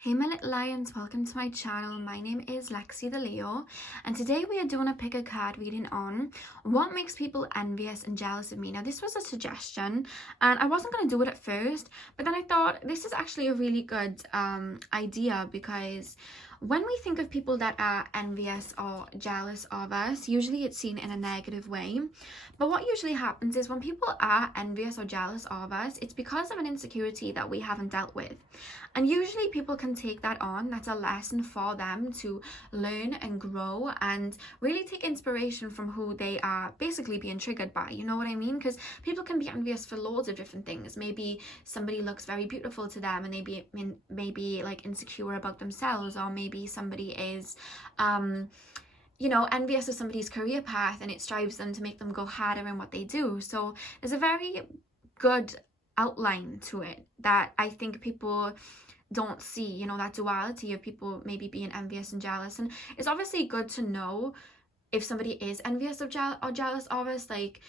Hey my little lions, welcome to my channel. My name is Lexi The Leo, and today we are doing a pick a card reading on what makes people envious and jealous of me. Now this was a suggestion and I wasn't going to do it at first, but then I thought this is actually a really good idea, because when we think of people that are envious or jealous of us, usually it's seen in a negative way. But what usually happens is when people are envious or jealous of us, it's because of an insecurity that we haven't dealt with. And usually people can take that on. That's a lesson for them to learn and grow and really take inspiration from who they are basically being triggered by. You know what I mean? Because people can be envious for loads of different things. Maybe somebody looks very beautiful to them and they maybe like insecure about themselves, or maybe somebody is envious of somebody's career path and it strives them to make them go harder in what they do. So there's a very good outline to it that I think people don't see, that duality of people maybe being envious and jealous. And it's obviously good to know if somebody is envious of or jealous of us. Like,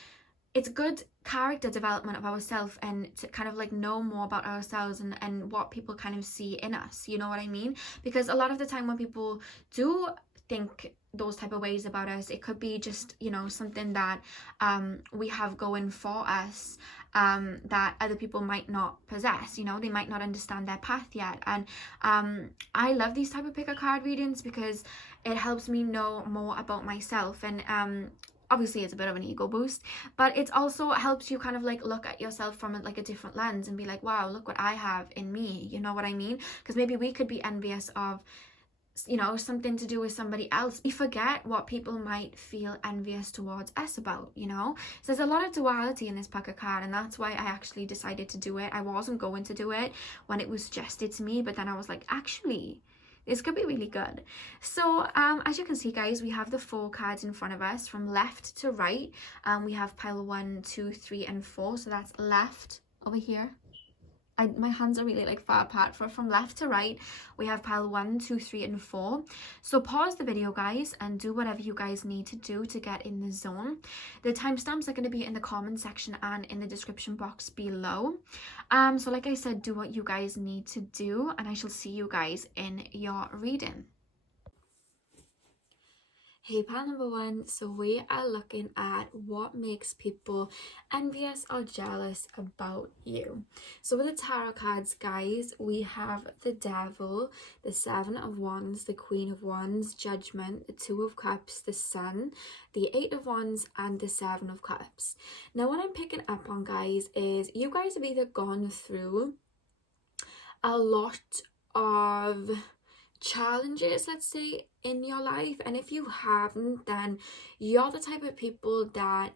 it's good character development of ourselves, and to kind of like know more about ourselves and what people kind of see in us, you know what I mean? Because a lot of the time when people do think those type of ways about us, it could be just something that we have going for us, that other people might not possess. They might not understand their path yet. And I love these type of pick a card readings because it helps me know more about myself. And obviously it's a bit of an ego boost, but it also helps you kind of like look at yourself from like a different lens and be like, wow, look what I have in me, you know what I mean? Because maybe we could be envious of something to do with somebody else. We forget what people might feel envious towards us about, so there's a lot of duality in this pack of card, and that's why I actually decided to do it. I wasn't going to do it when it was suggested to me, but then I was like, actually this could be really good. So as you can see, guys, we have the 4 cards in front of us from left to right. We have pile 1, 2, 3 and 4, so that's left over here. My hands are really like far apart. From left to right, we have pile 1, 2, 3 and 4. So pause the video, guys, and do whatever you guys need to do to get in the zone. The timestamps are going to be in the comment section and in the description box below. So like I said, do what you guys need to do, and I shall see you guys in your reading. Hey pile number 1, so we are looking at what makes people envious or jealous about you. So with the tarot cards, guys, we have the Devil, the 7 of Wands, the Queen of Wands, Judgment, the 2 of Cups, the Sun, the 8 of Wands and the 7 of Cups. Now what I'm picking up on, guys, is you guys have either gone through a lot of challenges, let's say, in your life, and if you haven't, then you're the type of people that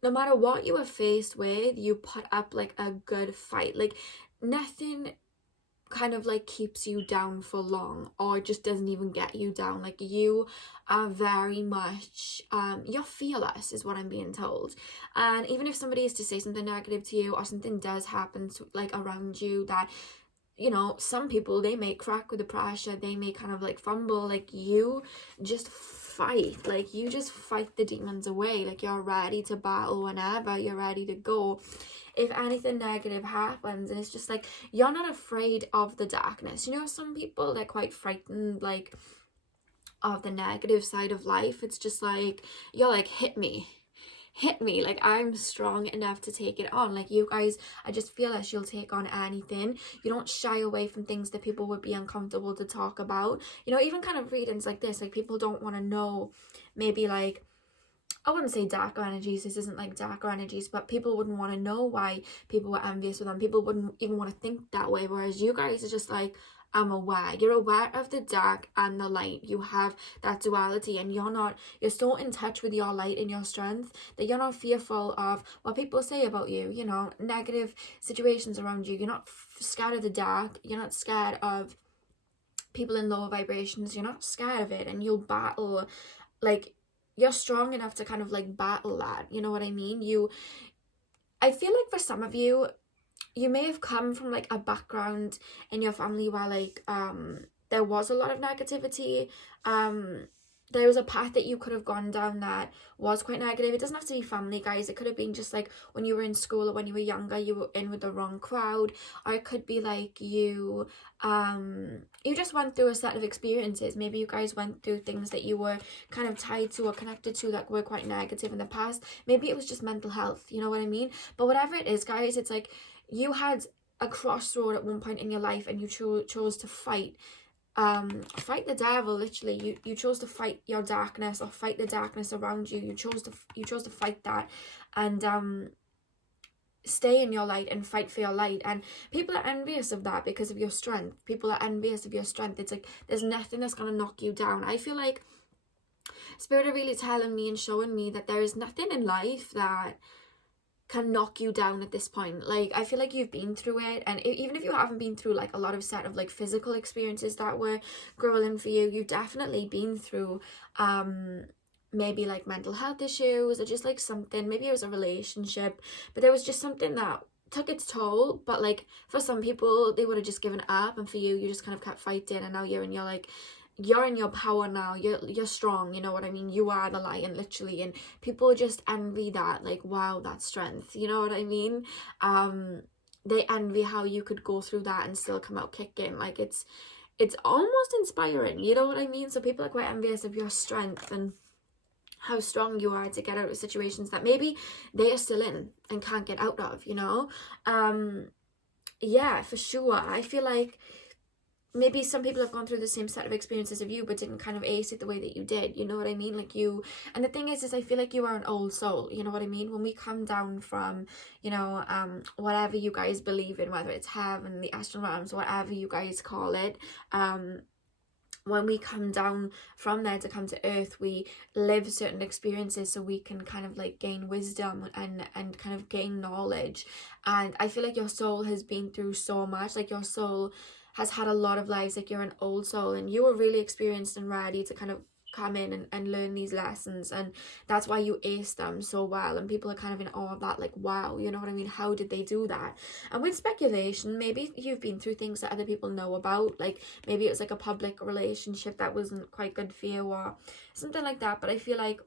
no matter what you are faced with, you put up like a good fight. Like nothing kind of like keeps you down for long, or just doesn't even get you down. Like you are very much you're fearless is what I'm being told. And even if somebody is to say something negative to you, or something does happen to, like around you, that some people, they may crack with the pressure, they may kind of like fumble, like you just fight. Like you just fight the demons away. Like you're ready to battle whenever you're ready to go if anything negative happens. And it's just like you're not afraid of the darkness. Some people, they're quite frightened like of the negative side of life. It's just like you're like, hit me, like I'm strong enough to take it on. Like you guys, I just feel like you'll take on anything. You don't shy away from things that people would be uncomfortable to talk about. Even kind of readings like this, like people don't want to know, maybe like, I wouldn't say darker energies, this isn't like darker energies, but people wouldn't want to know why people were envious with them. People wouldn't even want to think that way, whereas you guys are just like, I'm aware. You're aware of the dark and the light. You have that duality, and you're so in touch with your light and your strength that you're not fearful of what people say about you, negative situations around you. You're not scared of the dark. You're not scared of people in lower vibrations. You're not scared of it, and you'll battle. Like, you're strong enough to kind of like battle that, you know what I mean? I feel like for some of you, you may have come from like a background in your family where like there was a lot of negativity, there was a path that you could have gone down that was quite negative. It doesn't have to be family, guys. It could have been just like when you were in school or when you were younger, you were in with the wrong crowd, or it could be like you just went through a set of experiences. Maybe you guys went through things that you were kind of tied to or connected to that were quite negative in the past. Maybe it was just mental health, you know what I mean? But whatever it is, guys, it's like you had a crossroad at one point in your life and you chose to fight the devil. Literally, you chose to fight your darkness, or fight the darkness around you. You chose to fight that, and stay in your light and fight for your light. And people are envious of that because of your strength. People are envious of your strength. It's like there's nothing that's gonna knock you down. I feel like Spirit are really telling me and showing me that there is nothing in life that can knock you down at this point. Like, I feel like you've been through it, and even if you haven't been through like a lot of set of like physical experiences that were grueling for you, you've definitely been through maybe like mental health issues, or just like something, maybe it was a relationship, but there was just something that took its toll. But like for some people, they would have just given up, and for you, you just kind of kept fighting, and now you're in your power now. You're strong, you know what I mean? You are the lion, literally, and people just envy that. Like, wow, that strength, you know what I mean? They envy how you could go through that and still come out kicking. Like, it's almost inspiring, you know what I mean? So people are quite envious of your strength and how strong you are to get out of situations that maybe they are still in and can't get out of, you know? Yeah, for sure. I feel like maybe some people have gone through the same set of experiences of you, but didn't kind of ace it the way that you did, you know what I mean? Like and the thing is I feel like you are an old soul, you know what I mean? When we come down from, you know, whatever you guys believe in, whether it's heaven, the astral realms, whatever you guys call it, when we come down from there to come to earth, we live certain experiences so we can kind of like gain wisdom and kind of gain knowledge. And I feel like your soul has been through so much. Like, your soul has had a lot of lives. Like, you're an old soul and you were really experienced and ready to kind of come in and learn these lessons, and that's why you ace them so well, and people are kind of in awe of that, like, wow, you know what I mean? How did they do that? And with speculation, maybe you've been through things that other people know about, like maybe it was like a public relationship that wasn't quite good for you or something like that. But I feel like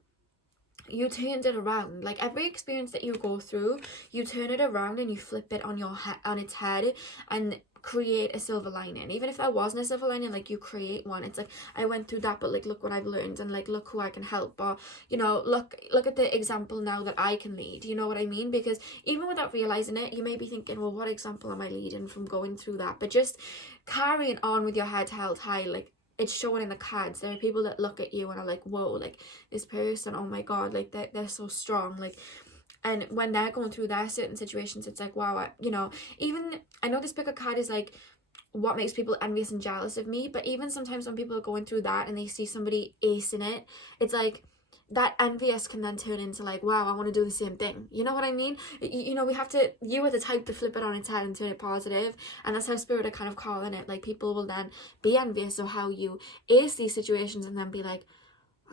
you turned it around. Like, every experience that you go through, you turn it around and you flip it on its head and create a silver lining. Even if there wasn't a silver lining, like, you create one. It's like, I went through that, but like, look what I've learned, and like, look who I can help, or, you know, look at the example now that I can lead, you know what I mean? Because even without realizing it, you may be thinking, well, what example am I leading from going through that? But just carrying on with your head held high, like, it's showing in the cards. There are people that look at you and are like, whoa, like, this person, oh my god, like, they're so strong. Like, and when they're going through their certain situations, it's like, wow, you know, even, I know this pick a card is like, what makes people envious and jealous of me, but even sometimes when people are going through that and they see somebody acing it, it's like, that envious can then turn into like, wow, I want to do the same thing, you know what I mean? You know, you are the type to flip it on its head and turn it positive, and that's how Spirit are kind of calling it. Like, people will then be envious of how you ace these situations and then be like,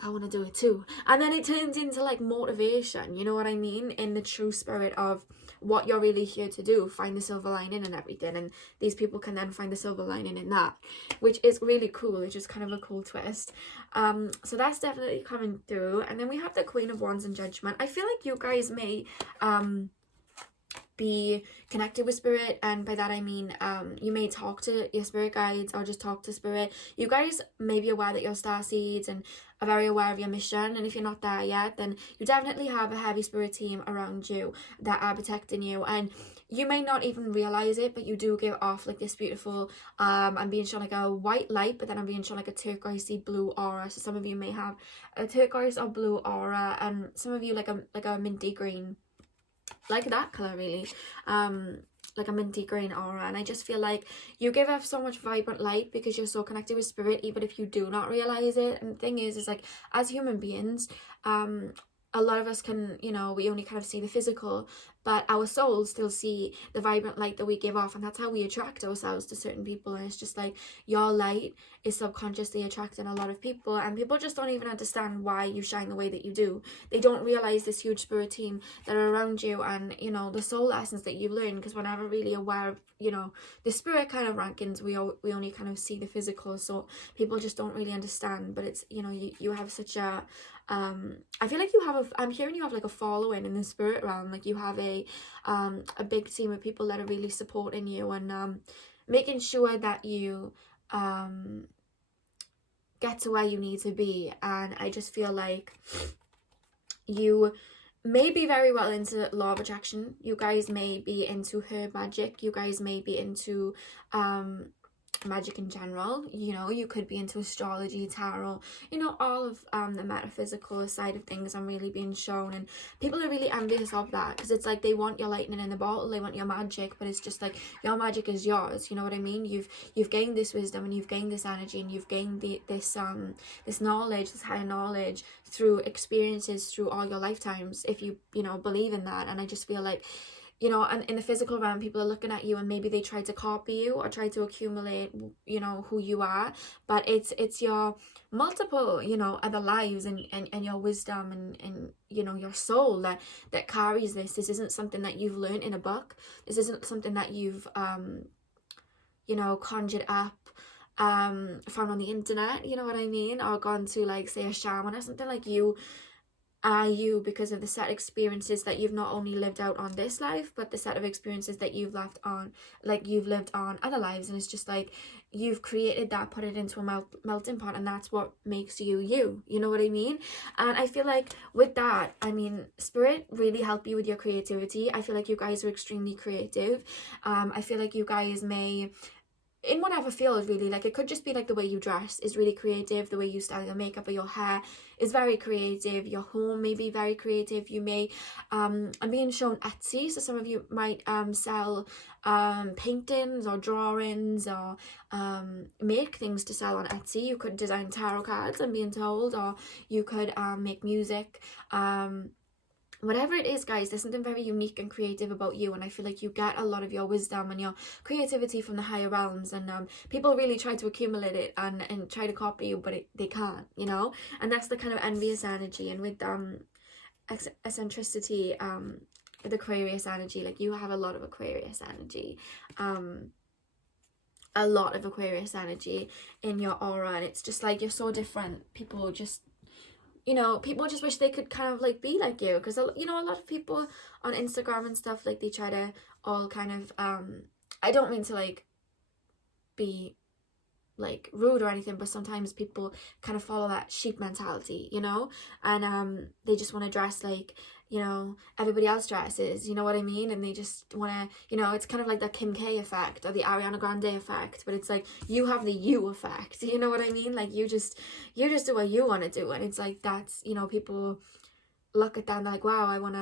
I want to do it too. And then it turns into like motivation, you know what I mean? In the true spirit of what you're really here to do, find the silver lining and everything. And these people can then find the silver lining in that, which is really cool. It's just kind of a cool twist. So that's definitely coming through. And then we have the Queen of Wands and Judgment. I feel like you guys may be connected with Spirit, and by that I mean you may talk to your spirit guides or just talk to Spirit. You guys may be aware that you're star seeds and are very aware of your mission, and if you're not there yet, then you definitely have a heavy spirit team around you that are protecting you, and you may not even realize it, but you do give off like this beautiful I'm being shown like a white light, but then I'm being shown like a turquoisey blue aura. So some of you may have a turquoise or blue aura, and some of you like a minty green, like that color really, like a minty green aura. And I just feel like you give off so much vibrant light because you're so connected with Spirit, even if you do not realize it. And the thing is like, as human beings, a lot of us can, you know, we only kind of see the physical, but our souls still see the vibrant light that we give off, and that's how we attract ourselves to certain people. And it's just like your light is subconsciously attracting a lot of people, and people just don't even understand why you shine the way that you do. They don't realize this huge spirit team that are around you, and you know, the soul lessons that you've learned, because we're never really aware of, you know, the spirit kind of rankings. We only kind of see the physical, so people just don't really understand. But it's, you know, you have such a I feel like you have I'm hearing you have like a following in the spirit realm. Like you have a big team of people that are really supporting you, and making sure that you get to where you need to be. And I just feel like you may be very well into law of attraction. You guys may be into herb magic. You guys may be into magic in general. You know, you could be into astrology, tarot, you know, all of the metaphysical side of things. I'm really being shown, and people are really envious of that, because it's like they want your lightning in the bottle, they want your magic, but it's just like your magic is yours. You know what I mean? You've gained this wisdom, and you've gained this energy, and you've gained this knowledge, this higher knowledge through experiences through all your lifetimes, if you know, believe in that. And I just feel like, you know, and in the physical realm, people are looking at you, and maybe they try to copy you or try to accumulate, you know, who you are. But it's your multiple, you know, other lives, and your wisdom, and you know, your soul that carries this. This isn't something that you've learned in a book. This isn't something that you've you know, conjured up found on the internet, you know what I mean, or gone to, like, say, a shaman or something. Like, you are you because of the set experiences that you've not only lived out on this life, but the set of experiences that you've lived on other lives. And it's just like you've created that, put it into a melting pot, and that's what makes you you know what I mean? And I feel like with that, I mean, spirit really help you with your creativity. I feel like you guys are extremely creative. I feel like you guys may, in whatever field, really, like, it could just be like the way you dress is really creative, the way you style your makeup or your hair is very creative, your home may be very creative. You may I'm being shown Etsy, so some of you might sell paintings or drawings, or make things to sell on Etsy. You could design tarot cards, I'm being told, or you could make music. Whatever it is, guys, there's something very unique and creative about you, and I feel like you get a lot of your wisdom and your creativity from the higher realms, and people really try to accumulate it and try to copy you, but they can't, you know. And that's the kind of envious energy. And with eccentricity, the Aquarius energy, like, you have a lot of Aquarius energy, in your aura, and it's just like you're so different. People just, you know, people just wish they could kind of like be like you, because, you know, a lot of people on Instagram and stuff, like, they try to all kind of I don't mean to like be like rude or anything, but sometimes people kind of follow that sheep mentality, you know, and they just want to dress like, you know, everybody else dresses, you know what I mean? And they just want to, you know, it's kind of like the Kim K effect or the Ariana Grande effect, but it's like you have the you effect, you know what I mean? Like, you just do what you want to do, and it's like, that's, you know, people look at that and they're like, wow, I want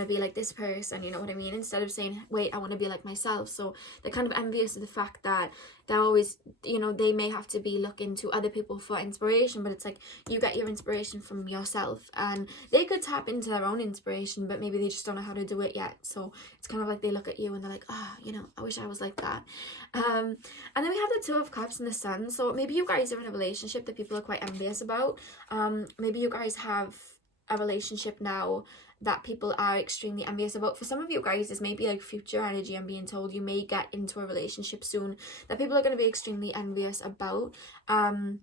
to be like this person, you know what I mean? Instead of saying, wait, I want to be like myself. So they're kind of envious of the fact that they're always, you know, they may have to be looking to other people for inspiration, but it's like you get your inspiration from yourself, and they could tap into their own inspiration, but maybe they just don't know how to do it yet. So it's kind of like they look at you and they're like, oh, you know, I wish I was like that. And then we have the Two of Cups and the Sun. So maybe you guys are in a relationship that people are quite envious about. Maybe you guys have a relationship now that people are extremely envious about. For some of you guys, this may be like future energy. I'm being told you may get into a relationship soon that people are going to be extremely envious about. I'm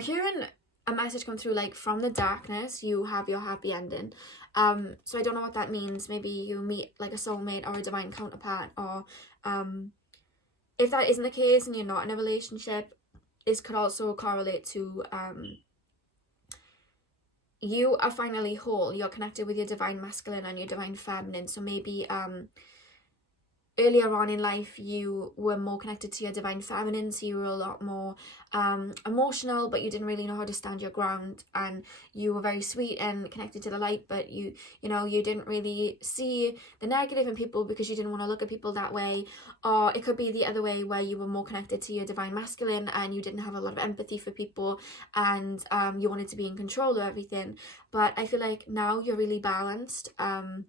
hearing a message come through, like, from the darkness you have your happy ending. So I don't know what that means. Maybe you meet like a soulmate or a divine counterpart, or if that isn't the case and you're not in a relationship, this could also correlate to you are finally whole. You're connected with your divine masculine and your divine feminine. So maybe earlier on in life you were more connected to your divine feminine, so you were a lot more emotional, but you didn't really know how to stand your ground, and you were very sweet and connected to the light, but you know, you didn't really see the negative in people because you didn't want to look at people that way. Or it could be the other way, where you were more connected to your divine masculine and you didn't have a lot of empathy for people, and you wanted to be in control of everything. But I feel like now you're really balanced. And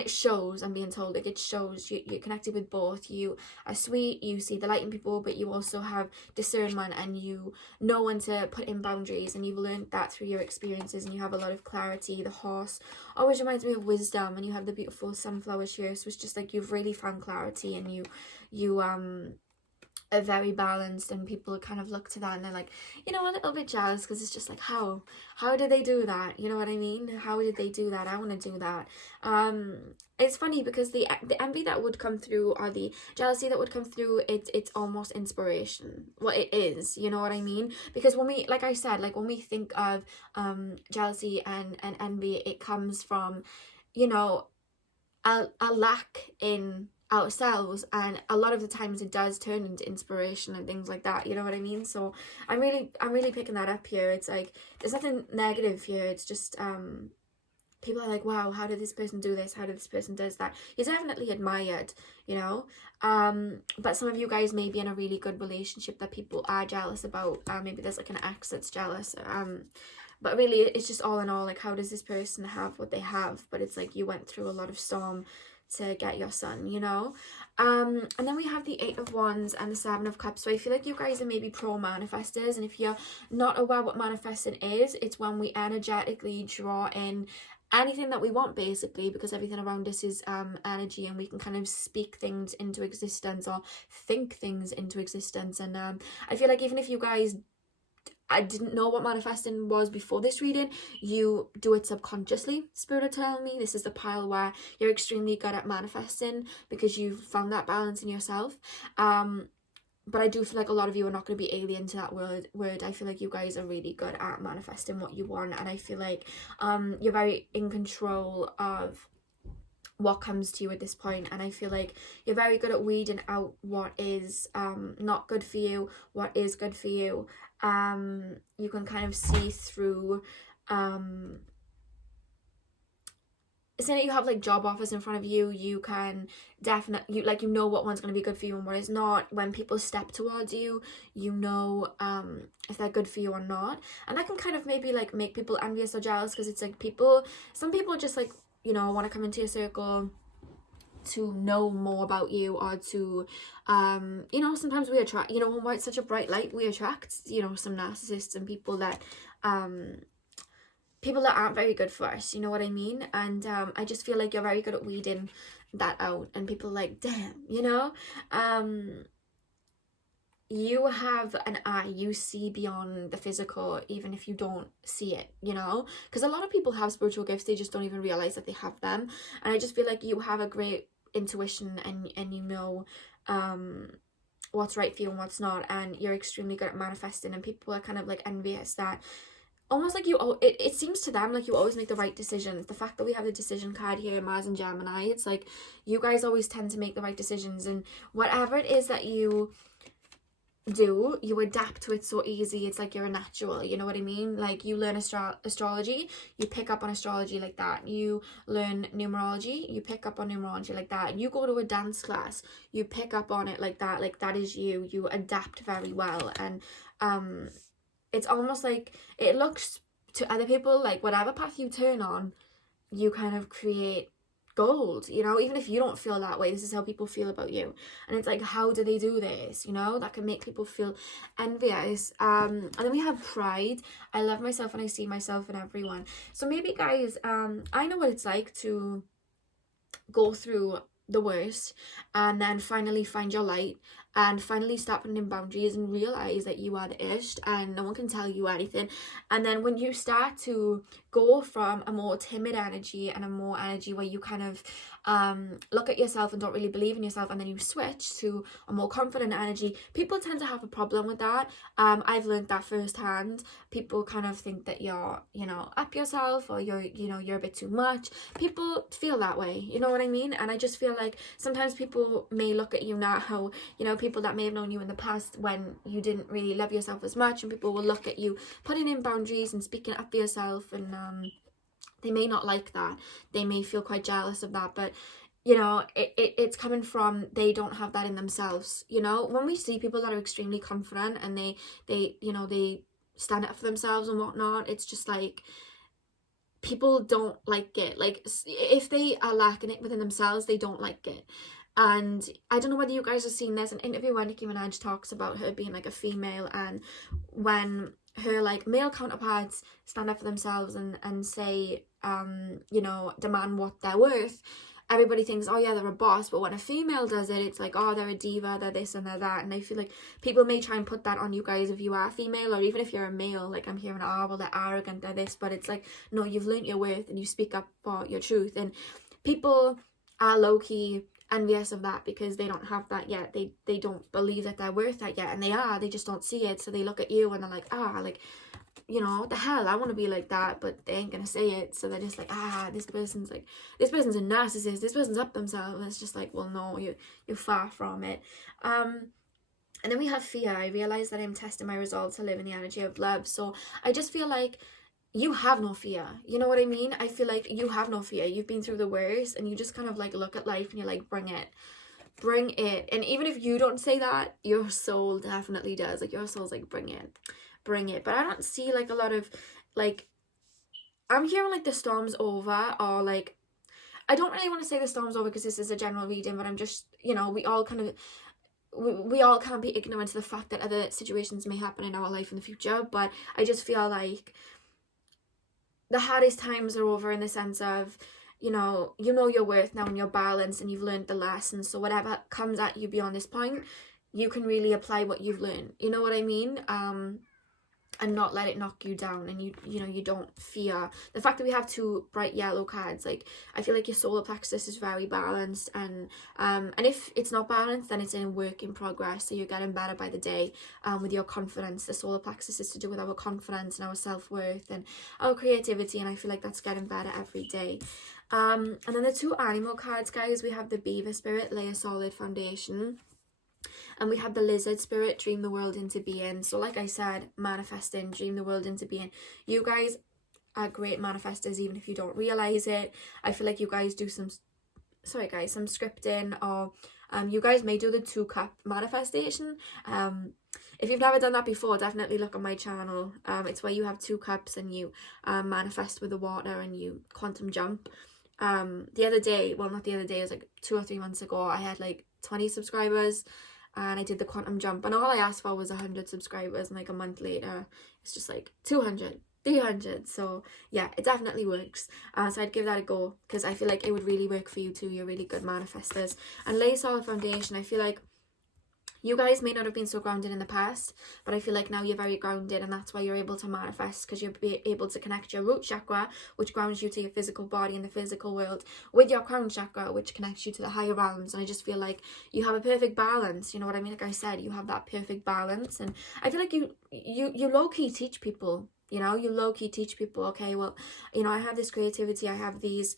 it shows, I'm being told, like, it shows you're connected with both. You are sweet, you see the light in people, but you also have discernment, and you know when to put in boundaries, and you've learned that through your experiences, and you have a lot of clarity. The horse always reminds me of wisdom, and you have the beautiful sunflowers here, so it's just like you've really found clarity, and you are very balanced, and people kind of look to that and they're like, you know, a little bit jealous, because it's just like, how did they do that? You know what I mean? How did they do that? I want to do that. It's funny because the envy that would come through, or the jealousy that would come through, it's almost inspiration. Well, it is, you know what I mean? Because when we, like I said, like when we think of jealousy and envy, it comes from, you know, a lack in ourselves, and a lot of the times it does turn into inspiration and things like that, you know what I mean? So I'm really picking that up here. It's like there's nothing negative here, it's just people are like, wow, how did this person do this, how did this person does that? You're definitely admired, you know. But some of you guys may be in a really good relationship that people are jealous about. Maybe there's like an ex that's jealous. But really, it's just all in all, like, how does this person have what they have? But it's like you went through a lot of storm to get your son, you know. And then we have the Eight of Wands and the Seven of Cups. So I feel like you guys are maybe pro manifestors, and if you're not aware what manifesting is, it's when we energetically draw in anything that we want, basically, because everything around us is energy, and we can kind of speak things into existence or think things into existence. And I feel like even if you guys, I didn't know what manifesting was before this reading, you do it subconsciously. Spirit are telling me this is the pile where you're extremely good at manifesting because you've found that balance in yourself. But I do feel like a lot of you are not going to be alien to that word. I feel like you guys are really good at manifesting what you want, and I feel like you're very in control of what comes to you at this point, and I feel like you're very good at weeding out what is not good for you, what is good for you. You can kind of see through saying that you have like job offers in front of you, you can definitely, you know what one's going to be good for you and what is not. When people step towards you, you know if they're good for you or not, and that can kind of maybe like make people envious or jealous, because it's like some people just like, you know, want to come into your circle to know more about you, or to you know, sometimes we attract, you know, when we're such a bright light, we attract, you know, some narcissists and people that aren't very good for us, you know what I mean? And I just feel like you're very good at weeding that out, and people are like, damn, you know, you have an eye, you see beyond the physical, even if you don't see it, you know, because a lot of people have spiritual gifts, they just don't even realize that they have them. And I just feel like you have a great intuition, and you know what's right for you and what's not, and you're extremely good at manifesting, and people are kind of like envious that almost like it seems to them like you always make the right decisions. The fact that we have the decision card here, Mars and Gemini, it's like you guys always tend to make the right decisions, and whatever it is that you do, you adapt to it so easy. It's like you're a natural, you know what I mean? Like you learn astrology, you pick up on astrology like that. You learn numerology, you pick up on numerology like that. You go to a dance class, you pick up on it like that. Like that is you adapt very well. And it's almost like it looks to other people like whatever path you turn on, you kind of create gold, you know, even if you don't feel that way, this is how people feel about you. And it's like, how do they do this, you know? That can make people feel envious. And then we have pride. I love myself and I see myself in everyone. So maybe guys, I know what it's like to go through the worst and then finally find your light, and finally start putting in boundaries and realize that you are the ish and no one can tell you anything. And then when you start to go from a more timid energy and a more energy where you kind of look at yourself and don't really believe in yourself, and then you switch to a more confident energy, people tend to have a problem with that. I've learned that firsthand. People kind of think that you're, you know, up yourself, or you're, you know, you're a bit too much. People feel that way, you know what I mean? And I just feel like sometimes people may look at you now, you know, people that may have known you in the past when you didn't really love yourself as much, and people will look at you putting in boundaries and speaking up for yourself, and they may not like that. They may feel quite jealous of that, but you know, it's coming from, they don't have that in themselves. You know, when we see people that are extremely confident and they you know, they stand up for themselves and whatnot, it's just like, people don't like it. Like, if they are lacking it within themselves, they don't like it. And I don't know whether you guys have seen, there's an interview where Nicki Minaj talks about her being like a female, and when her like male counterparts stand up for themselves and say, you know, demand what they're worth, everybody thinks, oh yeah, they're a boss. But when a female does it, it's like, oh, they're a diva, they're this and they're that. And I feel like people may try and put that on you guys if you are female, or even if you're a male. Like, I'm hearing, oh, well, they're arrogant, they're this. But it's like, no, you've learnt your worth and you speak up for your truth. And people are low-key envious of that because they don't have that yet. They don't believe that they're worth that yet, and they just don't see it. So they look at you and they're like, like, you know, what the hell, I want to be like that, but they ain't gonna say it. So they're just like, this person's a narcissist, this person's up themselves. And it's just like, well, no, you're far from it. And then we have fear. I realize that I'm testing my resolve to live in the energy of love. So I just feel like you have no fear. You know what I mean? I feel like you have no fear. You've been through the worst, and you just kind of like look at life and you're like, bring it. And even if you don't say that, your soul definitely does. Like, your soul's like, bring it. But I don't see like a lot of, like, I'm hearing like the storm's over, or like, I don't really want to say the storm's over because this is a general reading, but I'm just, you know, we all can't be ignorant to the fact that other situations may happen in our life in the future. But I just feel like the hardest times are over, in the sense of, you know your worth now, and you're balanced, and you've learned the lesson. So whatever comes at you beyond this point, you can really apply what you've learned. You know what I mean? And not let it knock you down, and you don't fear the fact that we have two bright yellow cards. Like, I feel like your solar plexus is very balanced, and if it's not balanced, then it's in work in progress. So you're getting better by the day with your confidence. The solar plexus is to do with our confidence and our self-worth and our creativity, and I feel like that's getting better every day. And then the two animal cards, guys, we have the beaver spirit, lay a solid foundation. And we have the lizard spirit, dream the world into being. So like I said, manifesting, dream the world into being. You guys are great manifestors, even if you don't realize it. I feel like you guys do some scripting, or you guys may do the 2-cup manifestation. If you've never done that before, definitely look on my channel. It's where you have 2 cups and you manifest with the water and you quantum jump. The other day, well, not the other day, it was like 2 or 3 months ago, I had like 20 subscribers. And I did the quantum jump, and all I asked for was 100 subscribers, and like a month later it's just like 200, 300. So yeah, it definitely works. So I'd give that a go, because I feel like it would really work for you too. You're really good manifestors. And lay solid foundation, I feel like you guys may not have been so grounded in the past, but I feel like now you're very grounded, and that's why you're able to manifest, because you'll be able to connect your root chakra, which grounds you to your physical body and the physical world, with your crown chakra, which connects you to the higher realms. And I just feel like you have a perfect balance. You know what I mean? Like I said, you have that perfect balance, and I feel like you low-key teach people. You know, you low-key teach people, okay, well, you know, I have this creativity, I have these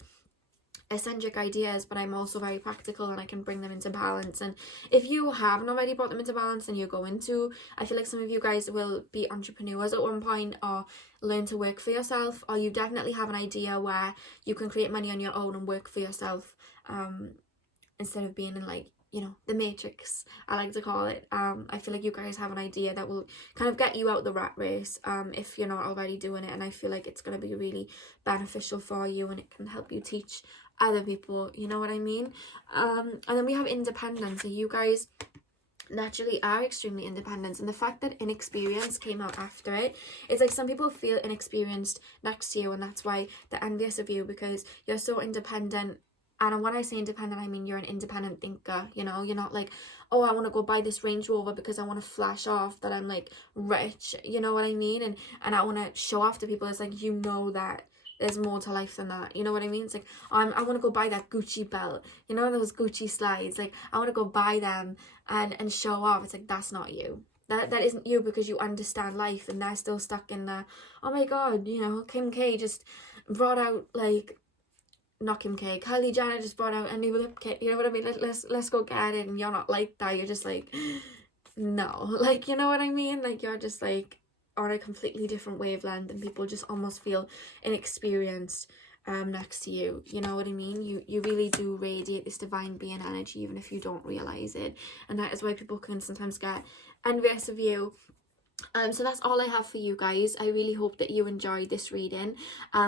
eccentric ideas, but I'm also very practical, and I can bring them into balance. And if you haven't already brought them into balance, then you're going to. I feel like some of you guys will be entrepreneurs at one point, or learn to work for yourself, or you definitely have an idea where you can create money on your own and work for yourself, instead of being in, like, you know, the matrix, I like to call it. I feel like you guys have an idea that will kind of get you out the rat race, if you're not already doing it. And I feel like it's going to be really beneficial for you, and it can help you teach other people, you know what I mean? And then we have independence. So you guys naturally are extremely independent, and the fact that inexperience came out after it, it's like some people feel inexperienced next to you, and that's why they're envious of you, because you're so independent And when I say independent, I mean you're an independent thinker, you know? You're not like, oh, I want to go buy this Range Rover because I want to flash off that I'm like rich, you know what I mean? And I want to show off to people. It's like, you know that there's more to life than that, you know what I mean? It's like, I want to go buy that Gucci belt, you know, those Gucci slides, like I want to go buy them and show off. It's like, that's not you. That isn't you, because you understand life, and they're still stuck in the, oh my god, you know, Kim K just brought out like, not Kim K, Kylie Jenner just brought out a new lip kit, you know what I mean? Let's go get it. And you're not like that. You're just like, no, like, you know what I mean? Like, you're just like on a completely different wavelength, and people just almost feel inexperienced next to you, you know what I mean? You really do radiate this divine being energy, even if you don't realize it. And that is why people can sometimes get envious of you. So that's all I have for you guys. I really hope that you enjoyed this reading.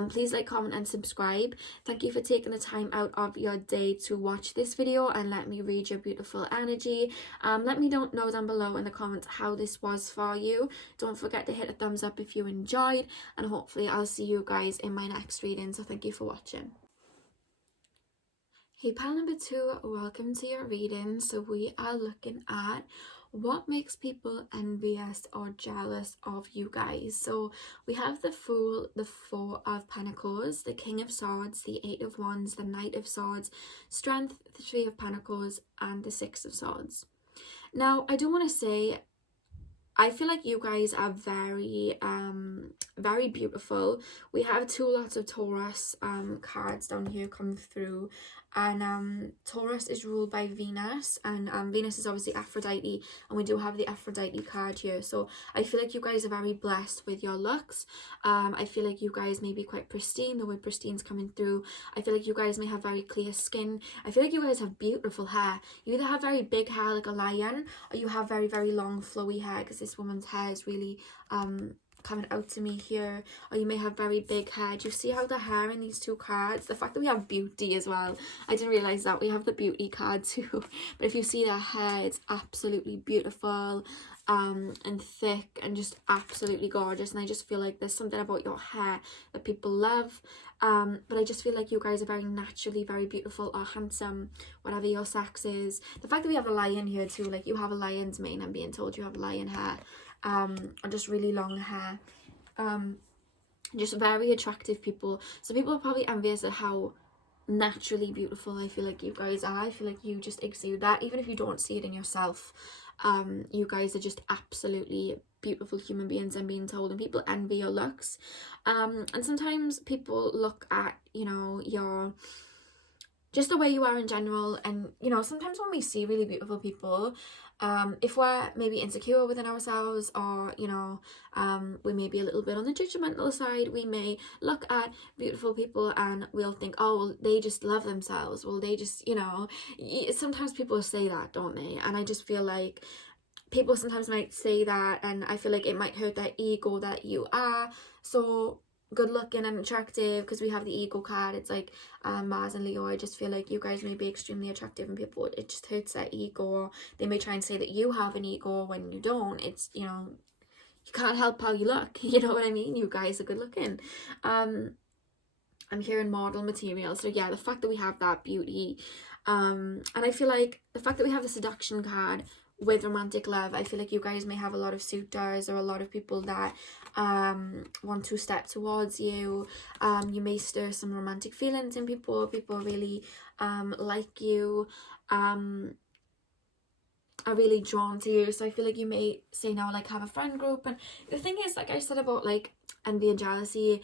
Please like, comment and subscribe. Thank you for taking the time out of your day to watch this video and let me read your beautiful energy. Let me know down below in the comments how this was for you. Don't forget to hit a thumbs up if you enjoyed, and hopefully I'll see you guys in my next reading. So thank you for watching. Hey pal number 2, welcome to your reading. So we are looking at what makes people envious or jealous of you guys. So we have the Fool, the Four of Pentacles, the King of Swords, the Eight of Wands, the Knight of Swords, Strength, the Three of Pentacles, and the Six of Swords. Now, I do want to say, I feel like you guys are very very beautiful. We have 2 lots of Taurus cards down here come through, and Taurus is ruled by Venus, and Venus is obviously Aphrodite, and we do have the Aphrodite card here. So I feel like you guys are very blessed with your looks. I feel like you guys may be quite pristine. The word pristine's coming through. I feel like you guys may have very clear skin. I feel like you guys have beautiful hair. You either have very big hair like a lion, or you have very, very long flowy hair, because this woman's hair is really coming out to me here. Or you may have very big hair. Do you see how the hair in these 2 cards, the fact that we have beauty as well, I didn't realize that we have the beauty card too. But if you see their hair, it's absolutely beautiful and thick and just absolutely gorgeous. And I just feel like there's something about your hair that people love. But I just feel like you guys are very naturally very beautiful or handsome, whatever your sex is. The fact that we have a lion here too, like you have a lion's mane, I'm being told you have lion hair, or just really long hair, just very attractive people. So people are probably envious at how naturally beautiful I feel like you guys are. I feel like you just exude that, even if you don't see it in yourself. You guys are just absolutely beautiful human beings, I'm being told, and people envy your looks. And sometimes people look at, you know, your just the way you are in general, and you know, sometimes when we see really beautiful people, if we're maybe insecure within ourselves, or you know, we may be a little bit on the judgmental side, we may look at beautiful people and we'll think, oh well, they just love themselves, well they just, you know, sometimes people say that, don't they? And I just feel like people sometimes might say that, and I feel like it might hurt that ego that you are so good looking and attractive, because we have the ego card. It's like Mars and Leo. I just feel like you guys may be extremely attractive, and people, it just hurts their ego, or they may try and say that you have an ego when you don't. It's, you know, you can't help how you look, you know what I mean? You guys are good looking. I'm hearing model material, so yeah, the fact that we have that beauty, and I feel like the fact that we have the seduction card with romantic love, I feel like you guys may have a lot of suitors, or a lot of people that want to step towards you. You may stir some romantic feelings in people. People really like you, are really drawn to you. So I feel like you may say now, like, have a friend group. And the thing is, like I said about like envy and jealousy,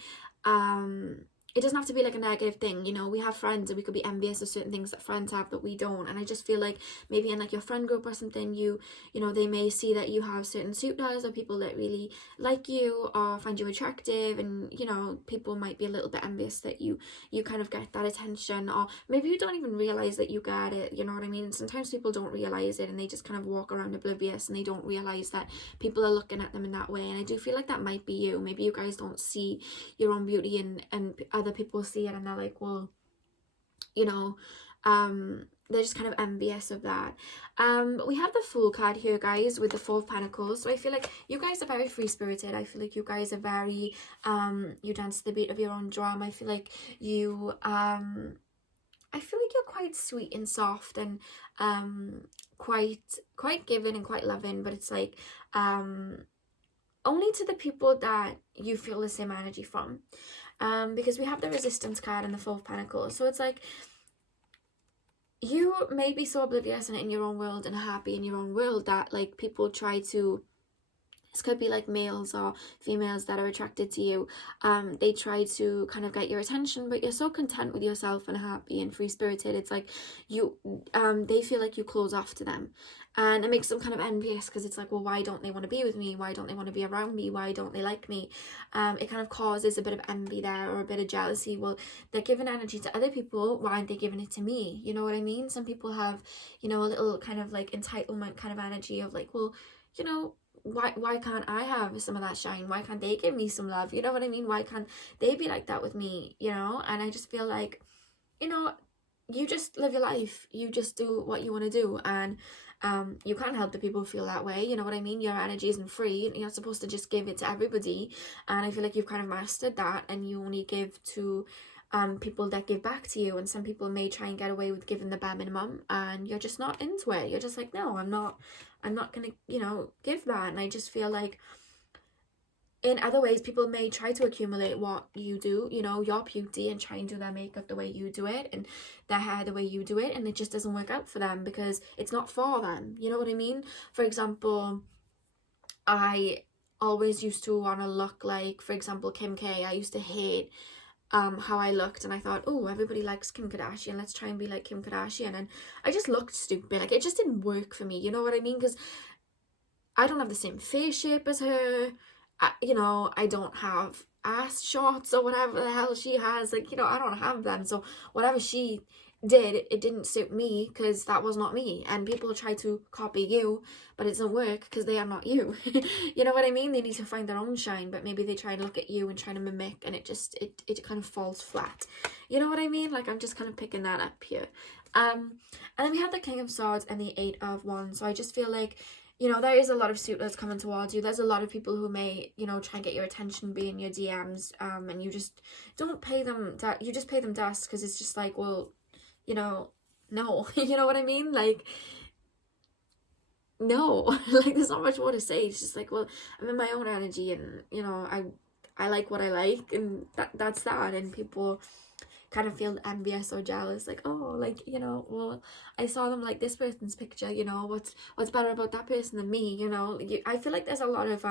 it doesn't have to be like a negative thing, you know. We have friends and we could be envious of certain things that friends have that we don't. And I just feel like maybe in like your friend group or something, you know, they may see that you have certain suitors or people that really like you or find you attractive, and you know, people might be a little bit envious that you kind of get that attention, or maybe you don't even realize that you get it, you know what I mean? Sometimes people don't realize it and they just kind of walk around oblivious, and they don't realize that people are looking at them in that way. And I do feel like that might be you. Maybe you guys don't see your own beauty, and other people see it and they're like, well, you know, they're just kind of envious of that. But we have the Fool card here, guys, with the Four of Pentacles. So I feel like you guys are very free-spirited. I feel like you guys are very you dance to the beat of your own drum. I feel like you I feel like you're quite sweet and soft and quite giving and quite loving, but it's like only to the people that you feel the same energy from. Because we have the resistance card and the Four of Pentacles, so it's like you may be so oblivious and in your own world and happy in your own world that like people try to, this could be like males or females that are attracted to you, they try to kind of get your attention, but you're so content with yourself and happy and free spirited, it's like you they feel like you close off to them, and it makes them kind of envious, because it's like, well, why don't they want to be with me, why don't they want to be around me, why don't they like me? It kind of causes a bit of envy there, or a bit of jealousy. Well, they're giving energy to other people, why aren't they giving it to me? You know what I mean? Some people have, you know, a little kind of like entitlement kind of energy of like, well, you know, why can't I have some of that shine? Why can't they give me some love? You know what I mean? Why can't they be like that with me? You know? And I just feel like, you know, you just live your life. You just do what you want to do, and you can't help the people feel that way. You know what I mean? Your energy isn't free. You're not supposed to just give it to everybody. And I feel like you've kind of mastered that, and you only give to people that give back to you. And some people may try and get away with giving the bare minimum, and you're just not into it. You're just like, no, I'm not gonna, you know, give that. And I just feel like in other ways people may try to accumulate what you do, you know, your beauty, and try and do their makeup the way you do it and their hair the way you do it, and it just doesn't work out for them because it's not for them. You know what I mean? For example, I always used to want to look like, for example, Kim K. I used to hate how I looked, and I thought, oh, everybody likes Kim Kardashian, let's try and be like Kim Kardashian, and I just looked stupid. Like, it just didn't work for me, you know what I mean? Because I don't have the same face shape as her. You know, I don't have ass shots or whatever the hell she has. Like, you know, I don't have them. So whatever she did, it didn't suit me, because that was not me. And people try to copy you, but it doesn't work because they are not you. You know what I mean? They need to find their own shine, but maybe they try and look at you and try to mimic, and it just it kind of falls flat. You know what I mean? Like, I'm just kind of picking that up here. And then we have the King of Swords and the Eight of Wands. So I just feel like, you know, there is a lot of suitors coming towards you. There's a lot of people who may, you know, try and get your attention, be in your DMs, and you just don't pay them that. You just pay them dust, because it's just like, well, you know, no. You know what I mean? Like, no. Like, there's not much more to say. It's just like, well, I'm in my own energy, and, you know, I like what I like, and that's that. And people kind of feel envious or jealous, like, oh, like, you know, well, I saw them like this person's picture, you know, what's better about that person than me, you know? I feel like there's a lot of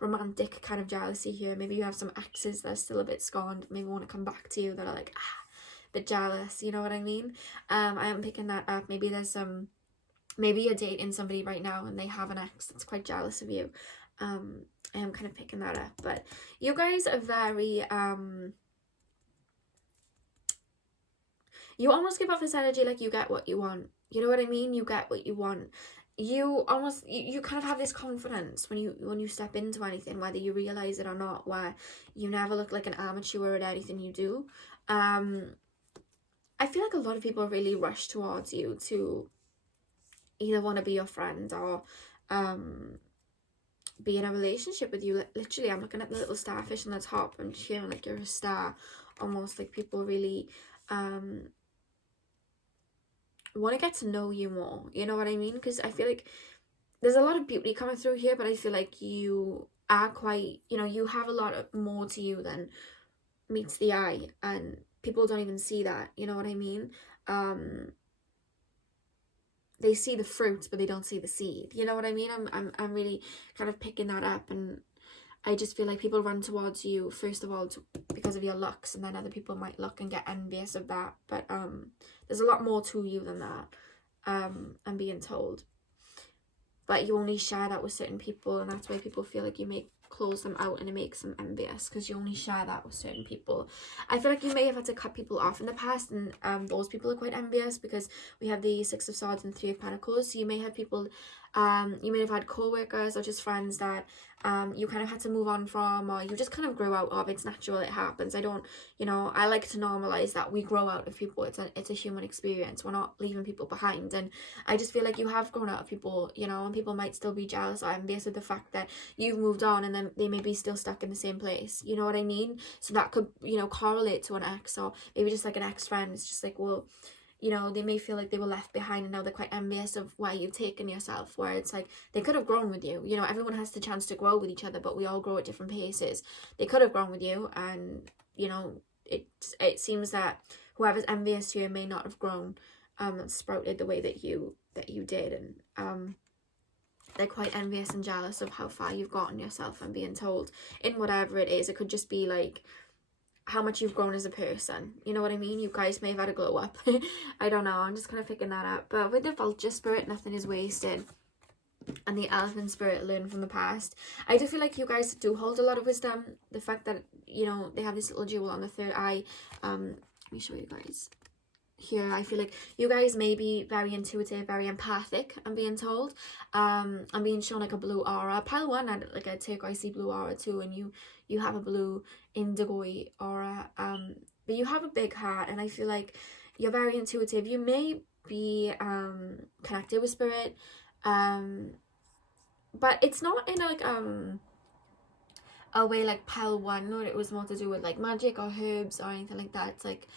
romantic kind of jealousy here. Maybe you have some exes that are still a bit scorned, maybe want to come back to you, that are like, a bit jealous, you know what I mean? I am picking that up. Maybe there's maybe you're dating somebody right now and they have an ex that's quite jealous of you. I am kind of picking that up. But you guys are very you almost give off this energy like you get what you want. You know what I mean? You get what you want. You almost, you kind of have this confidence when you step into anything, whether you realize it or not, where you never look like an amateur at anything you do. I feel like a lot of people really rush towards you to either want to be your friend or be in a relationship with you. Literally, I'm looking at the little starfish on the top and feeling like you're a star. Almost like people really want to get to know you more, you know what I mean? Because I feel like there's a lot of beauty coming through here, but I feel like you are quite, you know, you have a lot of more to you than meets the eye, and people don't even see that, you know what I mean? They see the fruits, but they don't see the seed, you know what I mean? I'm really kind of picking that up, and I just feel like people run towards you, first of all, because of your looks, and then other people might look and get envious of that. But there's a lot more to you than that, I'm being told. But you only share that with certain people, and that's why people feel like you may close them out, and it makes them envious, because you only share that with certain people. I feel like you may have had to cut people off in the past, and those people are quite envious, because we have the Six of Swords and Three of Pentacles. So you may have people, you may have had co-workers or just friends that you kind of had to move on from, or you just kind of grow out of. It's natural, it happens. I don't, you know, I like to normalize that we grow out of people. It's a human experience. We're not leaving people behind. And I just feel like you have grown out of people, you know, and people might still be jealous or envious of the fact that you've moved on, and then they may be still stuck in the same place, you know what I mean? So that could, you know, correlate to an ex, or maybe just like an ex friend. It's just like, well, you know, they may feel like they were left behind, and now they're quite envious of where you've taken yourself, where it's like they could have grown with you. You know, everyone has the chance to grow with each other, but we all grow at different paces. They could have grown with you, and you know, it seems that whoever's envious to you may not have grown sprouted the way that you did, and they're quite envious and jealous of how far you've gotten yourself, and being told in whatever it is. It could just be like how much you've grown as a person, you know what I mean? You guys may have had a glow up. I don't know, I'm just kind of picking that up. But with the vulture spirit, nothing is wasted, and the elephant spirit, learn from the past. I do feel like you guys do hold a lot of wisdom. The fact that, you know, they have this little jewel on the third eye, let me show you guys here. I feel like you guys may be very intuitive, very empathic, I'm being told. I'm being shown like a blue aura. Pile 1 had like a turquoisey blue aura too, and you have a blue indigo aura, but you have a big heart, and I feel like you're very intuitive. You may be connected with spirit, but it's not in like a way like pile 1, or it was more to do with like magic or herbs or anything like that. It's like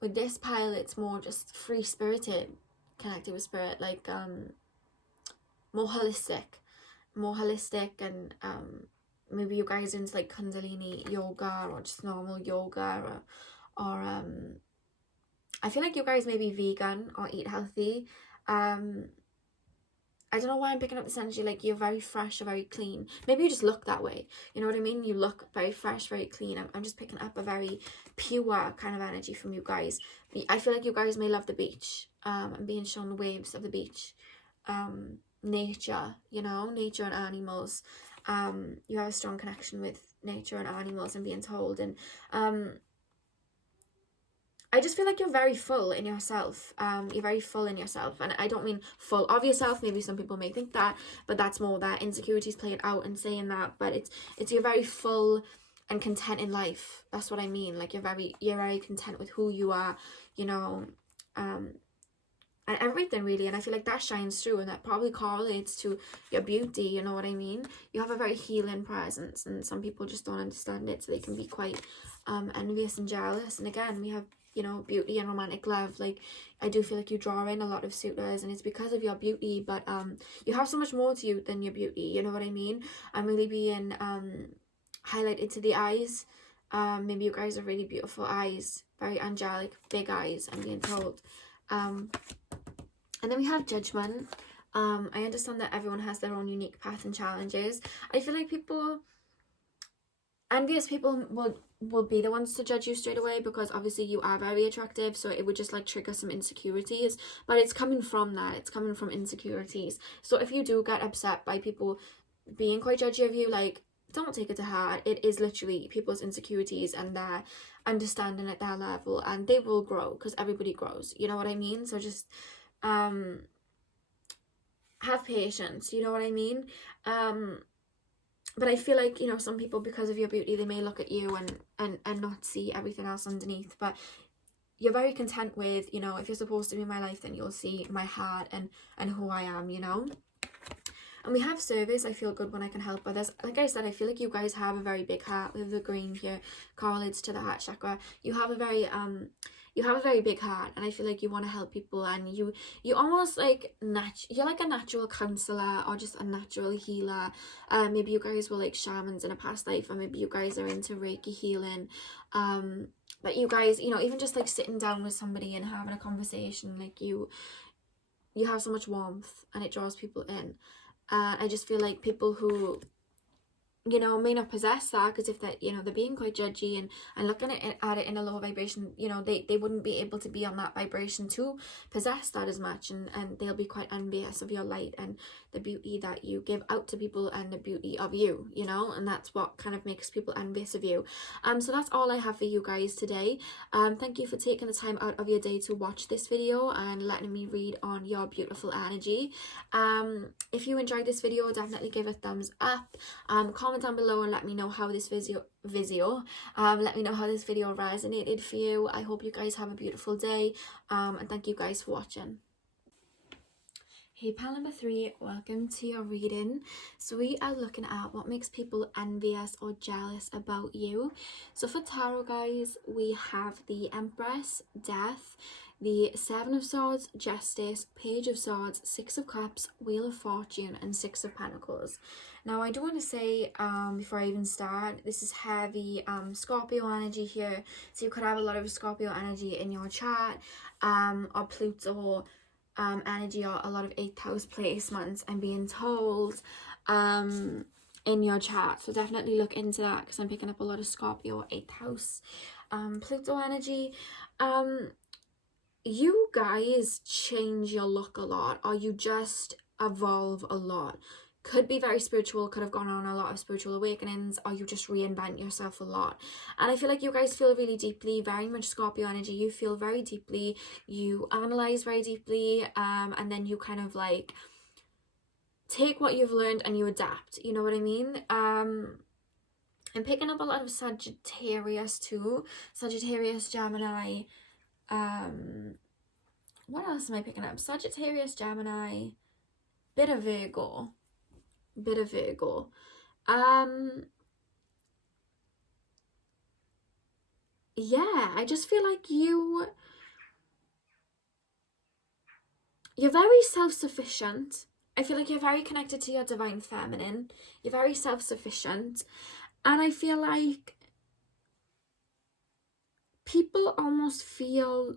with this pile, it's more just free spirited, connected with spirit, like more holistic, and maybe you guys are into like Kundalini yoga, or just normal yoga, or I feel like you guys may be vegan or eat healthy. I don't know why I'm picking up this energy, like you're very fresh or very clean. Maybe you just look that way, you know what I mean? You look very fresh, very clean. I'm just picking up a very pure kind of energy from you guys. I feel like you guys may love the beach. I'm being shown the waves of the beach. Nature, you know, nature and animals. You have a strong connection with nature and animals, and being told. And I just feel like you're very full in yourself. You're very full in yourself, and I don't mean full of yourself. Maybe some people may think that, but that's more that insecurities playing out and saying that. But it's you're very full and content in life. That's what I mean. Like you're very content with who you are, you know, and everything really. And I feel like that shines through, and that probably correlates to your beauty. You know what I mean? You have a very healing presence, and some people just don't understand it, so they can be quite envious and jealous. And again, we have, you know, beauty and romantic love. Like I do feel like you draw in a lot of suitors, and it's because of your beauty, but you have so much more to you than your beauty, you know what I mean? I'm really being highlighted to the eyes. Maybe you guys have really beautiful eyes, very angelic, big eyes, I'm being told. And then we have judgment. I understand that everyone has their own unique path and challenges. I feel like envious people will be the ones to judge you straight away, because obviously you are very attractive, so it would just like trigger some insecurities. But it's coming from that, it's coming from insecurities. So if you do get upset by people being quite judgy of you, like don't take it to heart. It is literally people's insecurities, and their understanding at their level, and they will grow, because everybody grows, you know what I mean? So just have patience, you know what I mean? But I feel like, you know, some people, because of your beauty, they may look at you and not see everything else underneath. But you're very content with, you know, if you're supposed to be in my life, then you'll see my heart and who I am, you know. And we have service. I feel good when I can help others. Like I said, I feel like you guys have a very big heart. With the green here correlates to the heart chakra. You have a very big heart, and I feel like you want to help people, and you almost like you're like a natural counselor, or just a natural healer. Maybe you guys were like shamans in a past life, or maybe you guys are into Reiki healing. But you guys, you know, even just like sitting down with somebody and having a conversation, like you have so much warmth, and it draws people in. I just feel like people who, you know, may not possess that, because if they're, you know, they're being quite judgy and looking at it in a lower vibration, you know, they wouldn't be able to be on that vibration to possess that as much, and they'll be quite envious of your light and the beauty that you give out to people, and the beauty of you, you know, and that's what kind of makes people envious of you. So that's all I have for you guys today. Thank you for taking the time out of your day to watch this video and letting me read on your beautiful energy. If you enjoyed this video, definitely give it a thumbs up. Comment down below and let me know how this let me know how this video resonated for you. I hope you guys have a beautiful day, and thank you guys for watching. Hey pal number 3, welcome to your reading. So we are looking at what makes people envious or jealous about you. So for tarot guys, we have the Empress, Death, the Seven of Swords, Justice, Page of Swords, Six of Cups, Wheel of Fortune, and Six of Pentacles. Now I do want to say, before I even start, this is heavy Scorpio energy here. So you could have a lot of Scorpio energy in your chart, or Pluto energy, or a lot of 8th house placements I'm being told in your chart. So definitely look into that, because I'm picking up a lot of Scorpio 8th house Pluto energy. You guys change your look a lot, or you just evolve a lot. Could be very spiritual, could have gone on a lot of spiritual awakenings, or you just reinvent yourself a lot. And I feel like you guys feel really deeply, very much Scorpio energy. You feel very deeply, you analyze very deeply, and then you kind of like take what you've learned and you adapt, you know what I mean? I'm picking up a lot of Sagittarius too. Sagittarius, Gemini, what else am I picking up? Sagittarius, Gemini, bit of Virgo. Yeah, I just feel like you're very self-sufficient. I feel like you're very connected to your divine feminine. You're very self-sufficient. And I feel like people almost feel,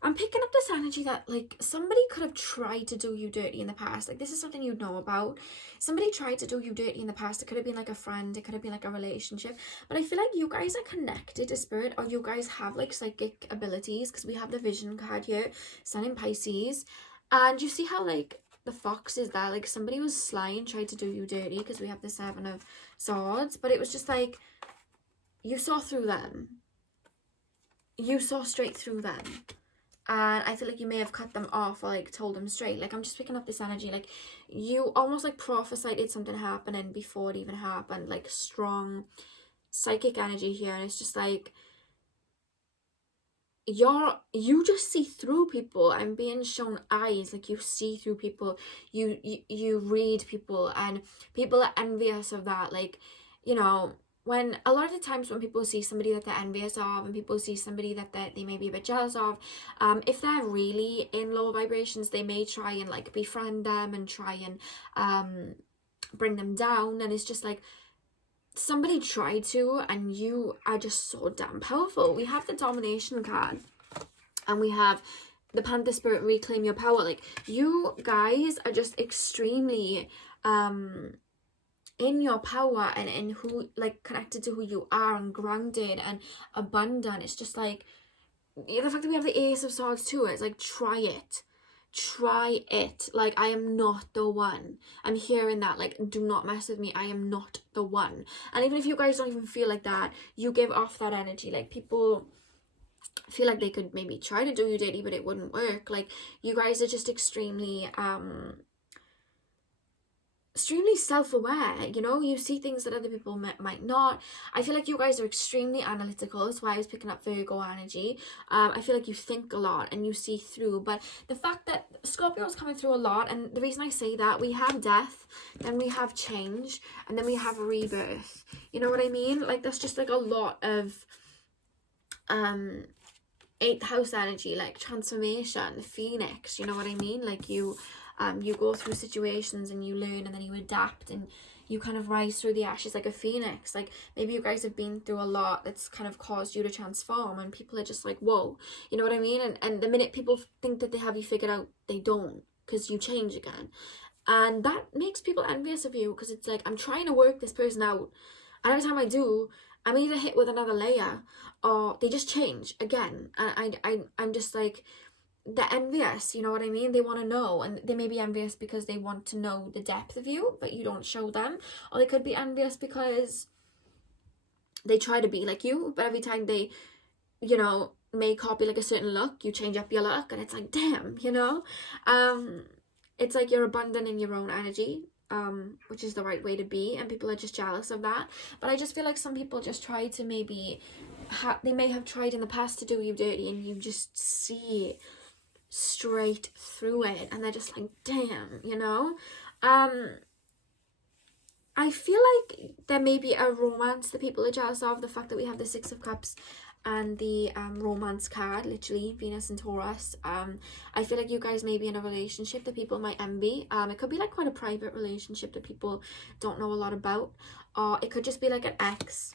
I'm picking up this energy that like somebody could have tried to do you dirty in the past. Like this is something you know about. Somebody tried to do you dirty in the past. It could have been like a friend. It could have been like a relationship. But I feel like you guys are connected to spirit, or you guys have like psychic abilities, because we have the vision card here, Sun in Pisces. And you see how like the fox is there. Like somebody was sly and tried to do you dirty, because we have the Seven of Swords. But it was just like, you saw through them. You saw straight through them. And I feel like you may have cut them off, or like told them straight. Like I'm just picking up this energy, like you almost like prophesied something happening before it even happened. Like strong psychic energy here. And it's just like you just see through people. I'm being shown eyes, like you see through people, you read people, and people are envious of that. Like, you know, when a lot of the times when people see somebody that they're envious of, and people see somebody that they may be a bit jealous of, if they're really in low vibrations, they may try and like befriend them and try and bring them down. And it's just like, somebody tried to, and you are just so damn powerful. We have the domination card, and we have the Panther Spirit, reclaim your power. Like you guys are just extremely in your power, and in who, like connected to who you are, and grounded and abundant. It's just like the fact that we have the Ace of Swords too. It's like, try it. Like, I am not the one. I'm hearing that, like, do not mess with me. I am not the one. And even if you guys don't even feel like that, you give off that energy. Like, people feel like they could maybe try to do you dirty, but it wouldn't work. Like, you guys are just extremely self-aware, you know. You see things that other people might not. I feel like you guys are extremely analytical. That's why I was picking up Virgo energy. I feel like you think a lot and you see through. But the fact that Scorpio is coming through a lot, and the reason I say that, we have death, then we have change, and then we have rebirth. You know what I mean? Like, that's just like a lot of 8th house energy, like transformation, phoenix. You know what I mean? Like you go through situations and you learn, and then you adapt, and you kind of rise through the ashes like a phoenix. Like maybe you guys have been through a lot that's kind of caused you to transform, and people are just like, whoa, you know what I mean? And the minute people think that they have you figured out, they don't, because you change again. And that makes people envious of you, because it's like, I'm trying to work this person out, and every time I do, I'm either hit with another layer, or they just change again. And I'm just like, they're envious, you know what I mean? They want to know, and they may be envious because they want to know the depth of you, but you don't show them. Or they could be envious because they try to be like you, but every time they, you know, may copy like a certain look, you change up your look, and it's like, damn, you know? It's like you're abundant in your own energy, which is the right way to be, and people are just jealous of that. But I just feel like some people just try to maybe, they may have tried in the past to do you dirty, and you just see straight through it, and they're just like, damn, you know. I feel like there may be a romance that people are jealous of. The fact that we have the Six of Cups and the romance card, literally Venus and Taurus. I feel like you guys may be in a relationship that people might envy. It could be like quite a private relationship that people don't know a lot about, or it could just be like an ex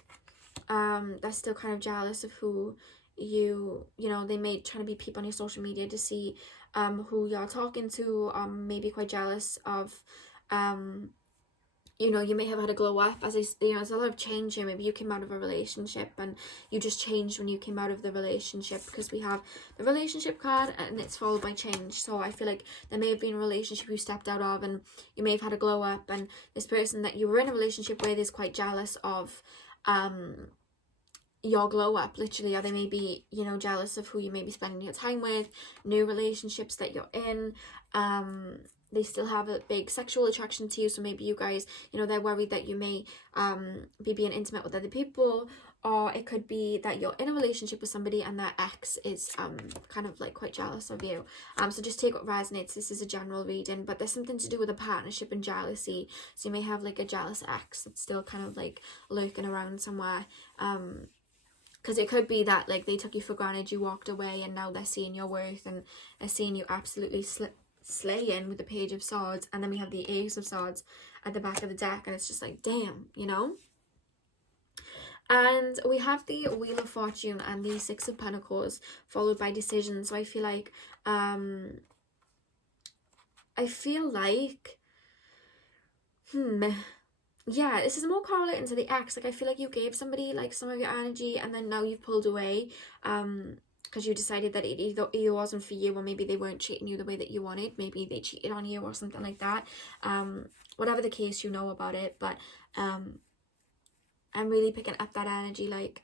that's still kind of jealous of who you know, they may try to be peep on your social media to see who you're talking to, maybe quite jealous of you know, you may have had a glow up, as I, you know, there's a lot of change here. Maybe you came out of a relationship and you just changed when you came out of the relationship, because we have the relationship card and it's followed by change. So I feel like there may have been a relationship you stepped out of and you may have had a glow up, and this person that you were in a relationship with is quite jealous of your glow up, literally, or they may be, you know, jealous of who you may be spending your time with, new relationships that you're in. They still have a big sexual attraction to you, so maybe you guys, you know, they're worried that you may be being intimate with other people, or it could be that you're in a relationship with somebody and their ex is kind of like quite jealous of you. So just take what resonates. This is a general reading, but there's something to do with a partnership and jealousy. So you may have like a jealous ex that's still kind of like lurking around somewhere. Because it could be that like they took you for granted, you walked away, and now they're seeing your worth and they're seeing you absolutely slaying with the Page of Swords, and then we have the Ace of Swords at the back of the deck, and it's just like, damn, you know. And we have the Wheel of Fortune and the Six of Pentacles followed by decision. So I feel like yeah, this is more correlating to the ex. Like, I feel like you gave somebody like some of your energy and then now you've pulled away because you decided that it either wasn't for you, or maybe they weren't treating you the way that you wanted. Maybe they cheated on you or something like that. Whatever the case, you know about it. But I'm really picking up that energy, like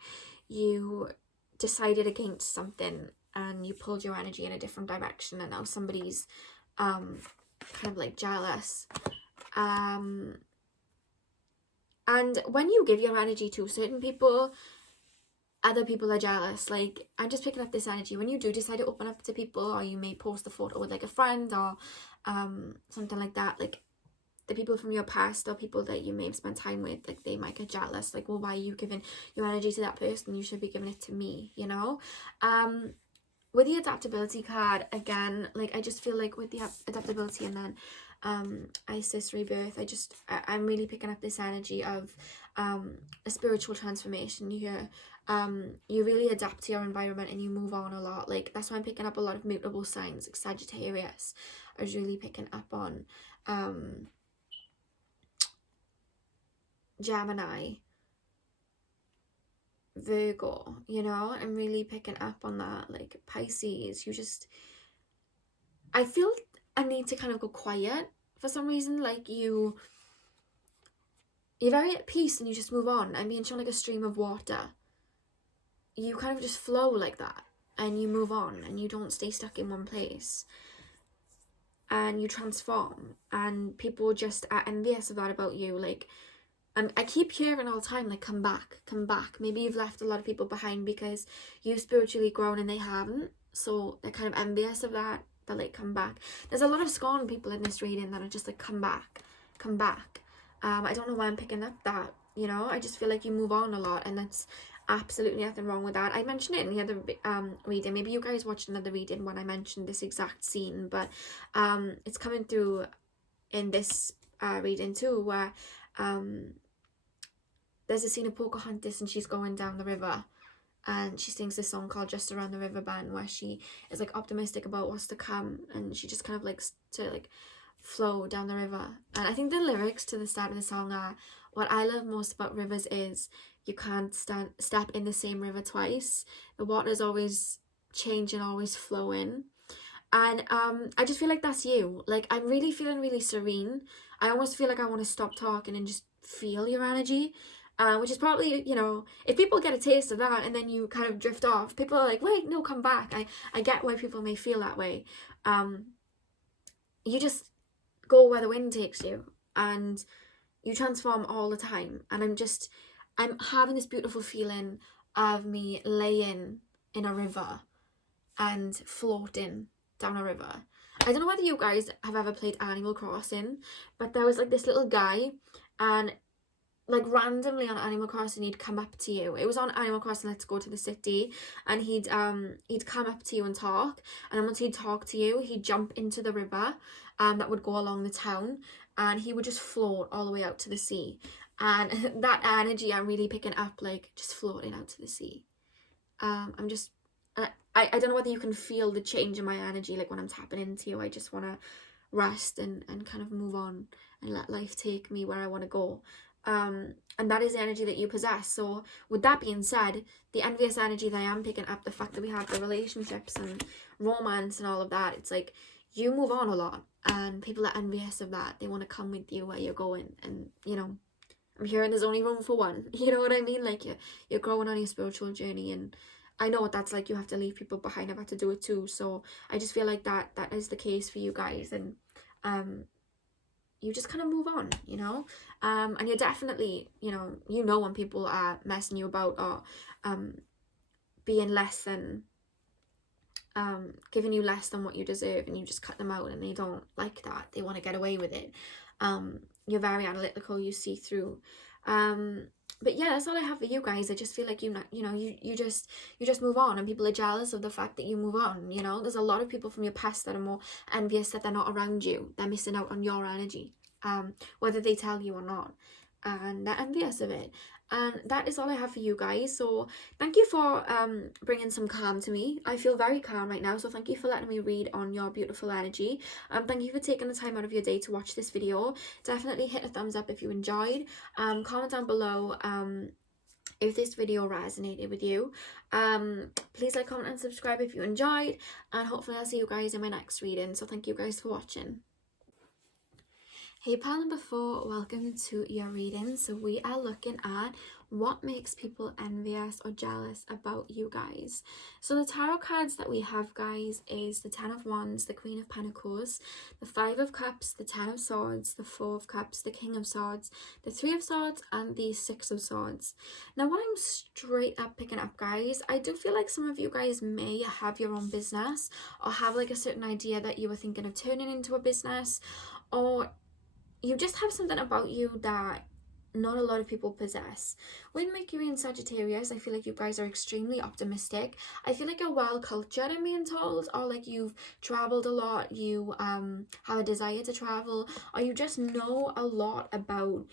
you decided against something and you pulled your energy in a different direction, and now somebody's kind of like jealous. And when you give your energy to certain people, other people are jealous. Like, I'm just picking up this energy. When you do decide to open up to people, or you may post a photo with like a friend or something like that, like the people from your past or people that you may have spent time with, like they might get jealous. Like, well, why are you giving your energy to that person? You should be giving it to me, you know? With the adaptability card, again, like I just feel like with the adaptability and then Isis rebirth, I'm really picking up this energy of a spiritual transformation here. You really adapt to your environment and you move on a lot. Like, that's why I'm picking up a lot of mutable signs, like Sagittarius. I was really picking up on Gemini, Virgo, you know. I'm really picking up on that. Like Pisces, I feel I need to kind of go quiet for some reason. Like you're very at peace and you just move on. I mean, like a stream of water. You kind of just flow like that and you move on and you don't stay stuck in one place. And you transform, and people just are envious of that about you. Like, and I keep hearing all the time, like, come back, come back. Maybe you've left a lot of people behind because you've spiritually grown and they haven't. So they're kind of envious of that. They're like, come back. There's a lot of scorn people in this reading that are just like, come back, come back. I don't know why I'm picking up that, you know. I just feel like you move on a lot, and that's absolutely nothing wrong with that. I mentioned it in the other reading. Maybe you guys watched another reading when I mentioned this exact scene, but it's coming through in this reading too, where there's a scene of Pocahontas and she's going down the river and she sings this song called Just Around the River Bend, where she is like optimistic about what's to come, and she just kind of likes to like flow down the river. And I think the lyrics to the start of the song are, what I love most about rivers is you can't step in the same river twice. The water is always changing, always flowing. And I just feel like that's you. Like, I'm really feeling really serene. I almost feel like I want to stop talking and just feel your energy. Which is probably, you know, if people get a taste of that and then you kind of drift off, people are like, wait, no, come back. I get why people may feel that way. You just go where the wind takes you and you transform all the time. And I'm having this beautiful feeling of me laying in a river and floating down a river. I don't know whether you guys have ever played Animal Crossing, but there was like this little guy, and like randomly on Animal Crossing he'd come up to you. It was on Animal Crossing Let's Go to the City, and he'd come up to you and talk, and then once he'd talk to you, he'd jump into the river that would go along the town, and he would just float all the way out to the sea. And that energy I'm really picking up, like just floating out to the sea. I'm just I don't know whether you can feel the change in my energy, like when I'm tapping into you. I just want to rest and kind of move on and let life take me where I want to go. And that is the energy that you possess. So with that being said, the envious energy that I am picking up, the fact that we have the relationships and romance and all of that, it's like you move on a lot, and people are envious of that. They want to come with you where you're going, and you know, I'm hearing there's only room for one. You know what I mean? Like you're growing on your spiritual journey, and I know what that's like. You have to leave people behind. I've had to do it too. So I just feel like that is the case for you guys, and you just kind of move on, you know. And you're definitely, you know when people are messing you about, or being less than, giving you less than what you deserve, and you just cut them out, and they don't like that. They want to get away with it. You're very analytical. You see through. But yeah, that's all I have for you guys. I just feel like you just move on, and people are jealous of the fact that you move on. You know, there's a lot of people from your past that are more envious that they're not around you. They're missing out on your energy, whether they tell you or not, and they're envious of it. And that is all I have for you guys. So thank you for bringing some calm to me. I feel very calm right now, so thank you for letting me read on your beautiful energy. Thank you for taking the time out of your day to watch this video. Definitely hit a thumbs up if you enjoyed. Comment down below if this video resonated with you. Please like, comment and subscribe if you enjoyed, and hopefully I'll see you guys in my next reading. So thank you guys for watching. Hey pal number 4, welcome to your reading. So we are looking at what makes people envious or jealous about you guys. So the tarot cards that we have, guys, is the 10 of Wands, the Queen of Pentacles, the 5 of Cups, the 10 of Swords, the 4 of Cups, the King of Swords, the 3 of Swords, and the 6 of Swords. Now what I'm straight up picking up, guys, I do feel like some of you guys may have your own business, or have like a certain idea that you were thinking of turning into a business, or you just have something about you that not a lot of people possess. With Mercury and Sagittarius, I feel like you guys are extremely optimistic. I feel like you're well cultured, I'm being told, or like you've traveled a lot, you have a desire to travel, or you just know a lot about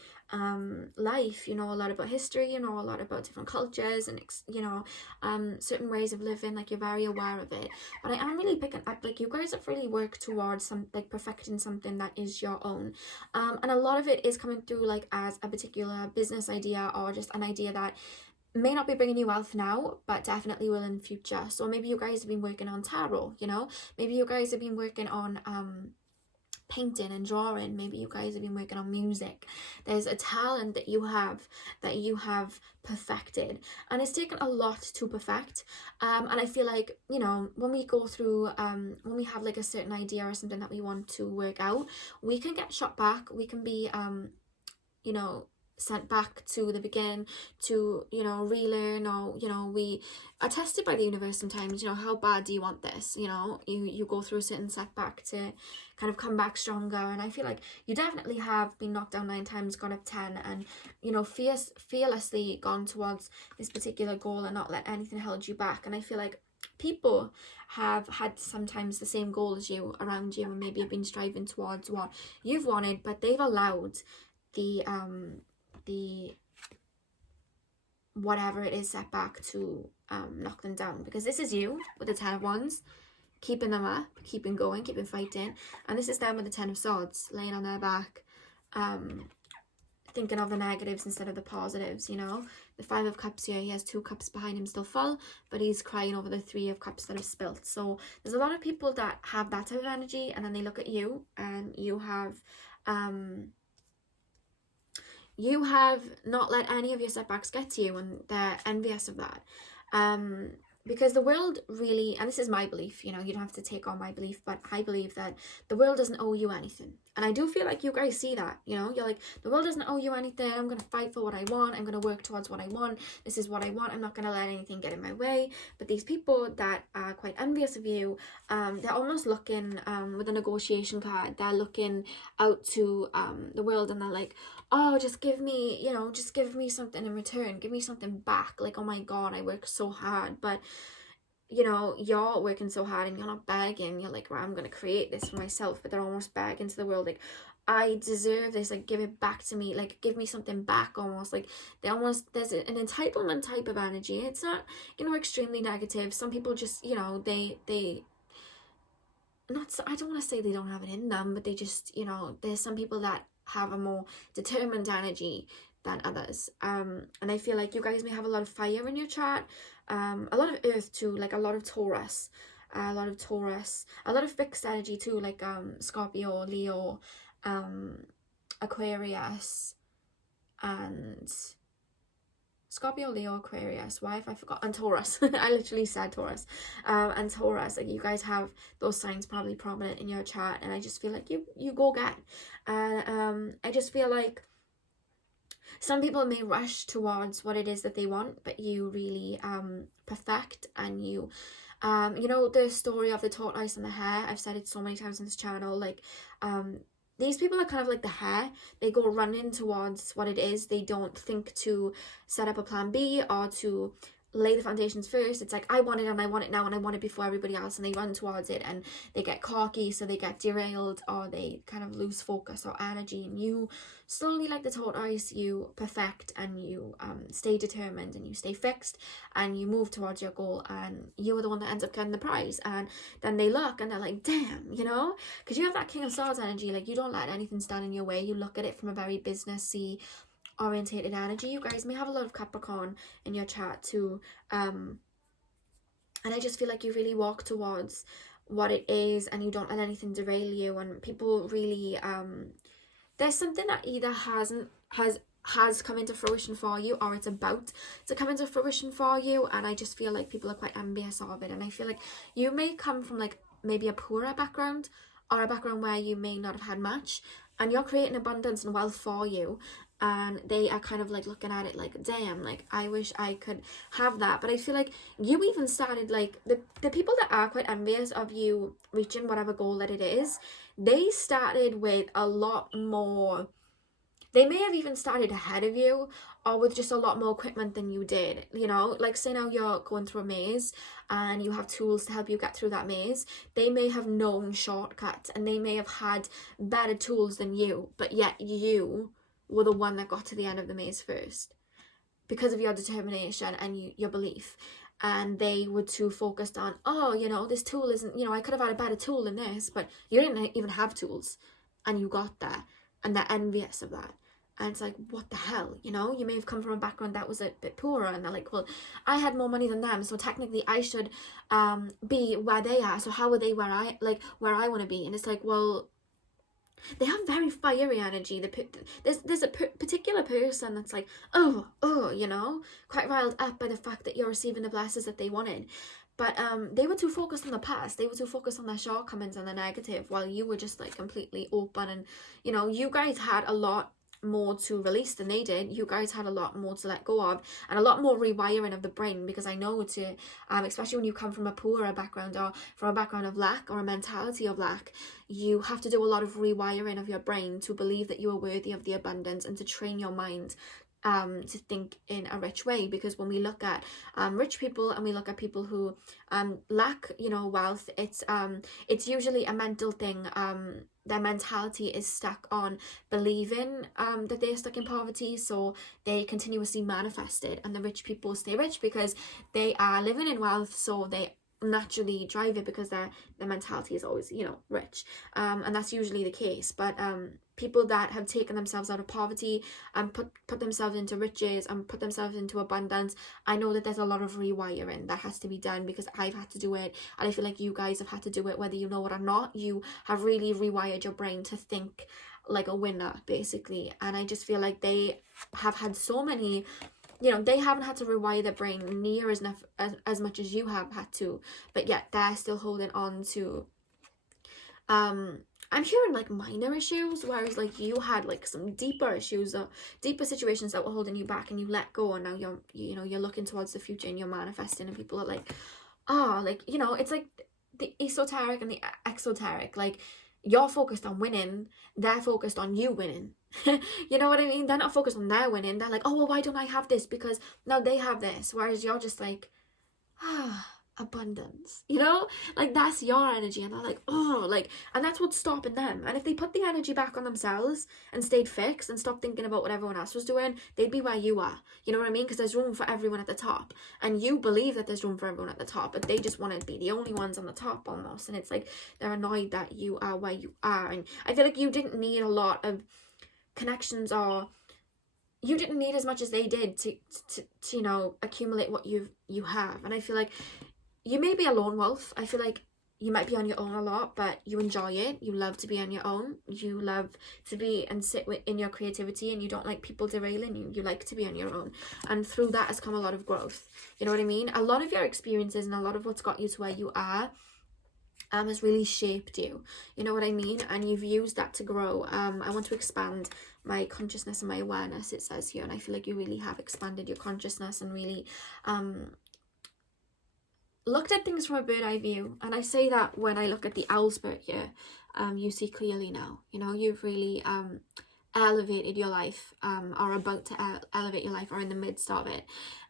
life. You know a lot about history, you know a lot about different cultures, and certain ways of living. Like you're very aware of it. But I am really picking up like you guys have really worked towards perfecting something that is your own, and a lot of it is coming through like as a particular business idea, or just an idea that may not be bringing you wealth now, but definitely will in the future. So maybe you guys have been working on tarot, you know, maybe you guys have been working on painting and drawing, maybe you guys have been working on music. There's a talent that you have perfected, and it's taken a lot to perfect, and I feel like, you know, when we go through when we have like a certain idea or something that we want to work out, we can get shot back, we can be you know, sent back to the beginning to, you know, relearn, or, you know, we are tested by the universe sometimes. You know, how bad do you want this? You know, you go through a certain setback to kind of come back stronger, and I feel like you definitely have been knocked down 9 times, got up 10, and, you know, fearlessly gone towards this particular goal and not let anything hold you back. And I feel like people have had sometimes the same goal as you around you, and maybe have been striving towards what you've wanted, but they've allowed the whatever it is setback to knock them down, because this is you with the 10 of Wands, keeping them up, keeping going, keeping fighting, and this is them with the 10 of Swords, laying on their back, thinking of the negatives instead of the positives. You know, the 5 of Cups here, he has 2 cups behind him still full, but he's crying over the 3 of Cups that have spilt. So there's a lot of people that have that type of energy, and then they look at you, and you have not let any of your setbacks get to you, and they're envious of that. Because the world really, and this is my belief, you know, you don't have to take on my belief, but I believe that the world doesn't owe you anything. And I do feel like you guys see that, you know, you're like, the world doesn't owe you anything. I'm going to fight for what I want. I'm going to work towards what I want. This is what I want. I'm not going to let anything get in my way. But these people that are quite envious of you, they're almost looking, with a negotiation card, they're looking out to the world, and they're like, oh, just give me, you know, just give me something in return. Give me something back. Like, oh my God, I work so hard. But you know, you're working so hard and you're not begging. You're like, well, I'm going to create this for myself. But they're almost begging to the world, like, I deserve this, like, give it back to me, like, give me something back, almost. Like, there's an entitlement type of energy. It's not, you know, extremely negative. Some people just, you know, I don't want to say they don't have it in them, but they just, you know, there's some people that have a more determined energy than others. And I feel like you guys may have a lot of fire in your chart, a lot of earth too, like a lot of Taurus, a lot of fixed energy too, like Scorpio, Leo, Aquarius, and Scorpio, Leo, Aquarius. Why have I forgot? And Taurus. I literally said Taurus. And Taurus, like, you guys have those signs probably prominent in your chart, and I just feel like you go get. And I just feel like some people may rush towards what it is that they want, but you really perfect, and you know, the story of the tortoise and the hare. I've said it so many times on this channel. Like, these people are kind of like the hare. They go running towards what it is. They don't think to set up a plan B or to lay the foundations first. It's like, I want it and I want it now and I want it before everybody else, and they run towards it and they get cocky, so they get derailed or they kind of lose focus or energy. And you slowly, like the tortoise, you perfect and you stay determined and you stay fixed and you move towards your goal, and you're the one that ends up getting the prize. And then they look and they're like, damn, you know, because you have that King of Swords energy. Like, you don't let anything stand in your way. You look at it from a very businessy orientated energy. You guys may have a lot of Capricorn in your chart too, and I just feel like you really walk towards what it is and you don't let anything derail you. And people really there's something that either has come into fruition for you, or it's about to come into fruition for you, and I just feel like people are quite envious of it. And I feel like you may come from like maybe a poorer background, or a background where you may not have had much, and you're creating abundance and wealth for you, and they are kind of like looking at it like, damn, like, I wish I could have that. But I feel like you even started, like, the people that are quite envious of you reaching whatever goal that it is, they started with a lot more. They may have even started ahead of you, or with just a lot more equipment than you did, you know. Like, say now you're going through a maze and you have tools to help you get through that maze. They may have known shortcuts and they may have had better tools than you, but yet you were the one that got to the end of the maze first because of your determination and your belief. And they were too focused on, oh, you know, this tool isn't, you know, I could have had a better tool than this, but you didn't even have tools and you got there, and they're envious of that. And it's like, what the hell, you know? You may have come from a background that was a bit poorer, and they're like, well, I had more money than them, so technically I should be where they are. So how are they where I want to be? And it's like, well, they have very fiery energy. There's a particular person that's like, oh, you know, quite riled up by the fact that you're receiving the blessings that they wanted. But they were too focused on the past. They were too focused on their shortcomings and the negative, while you were just like completely open. And, you know, you guys had a lot more to release than they did. You guys had a lot more to let go of, and a lot more rewiring of the brain, because I know to especially when you come from a poorer background, or from a background of lack, or a mentality of lack, you have to do a lot of rewiring of your brain to believe that you are worthy of the abundance, and to train your mind to think in a rich way. Because when we look at rich people and we look at people who lack, you know, wealth, it's usually a mental thing. Their mentality is stuck on believing that they're stuck in poverty, so they continuously manifest it. And the rich people stay rich because they are living in wealth, so they naturally drive it, because their mentality is always, you know, rich. And that's usually the case. But people that have taken themselves out of poverty and put themselves into riches and put themselves into abundance, I know that there's a lot of rewiring that has to be done, because I've had to do it, and I feel like you guys have had to do it, whether you know it or not. You have really rewired your brain to think like a winner, basically. And I just feel like they have had so many, you know, they haven't had to rewire their brain near as much as you have had to, but yet they're still holding on to I'm hearing like minor issues, whereas like you had like some deeper issues or deeper situations that were holding you back, and you let go, and now you're looking towards the future and you're manifesting, and people are like, oh, like, it's like the esoteric and the exoteric. Like, you're focused on winning, they're focused on you winning. You know what I mean? They're not focused on their winning. They're like, oh, well, why don't I have this? Because now they have this. Whereas you're just like, abundance, like that's your energy, and they're like, oh, like, and that's what's stopping them. And if they put the energy back on themselves and stayed fixed and stopped thinking about what everyone else was doing, they'd be where you are. You know what I mean? Because there's room for everyone at the top, and you believe that there's room for everyone at the top, but they just want to be the only ones on the top almost. And it's like they're annoyed that you are where you are. And I feel like you didn't need a lot of connections, or you didn't need as much as they did to accumulate what you have. And I feel like you may be a lone wolf. I feel like you might be on your own a lot, but you enjoy it. You love to be on your own. You love to be and sit in your creativity, and you don't like people derailing you. You like to be on your own. And through that has come a lot of growth. You know what I mean? A lot of your experiences and a lot of what's got you to where you are has really shaped you. You know what I mean? And you've used that to grow. I want to expand my consciousness and my awareness, it says here. And I feel like you really have expanded your consciousness and really looked at things from a bird eye view. And I say that when I look at the owl spirit here, you see clearly now. You've really elevated your life, or about to elevate your life, or in the midst of it.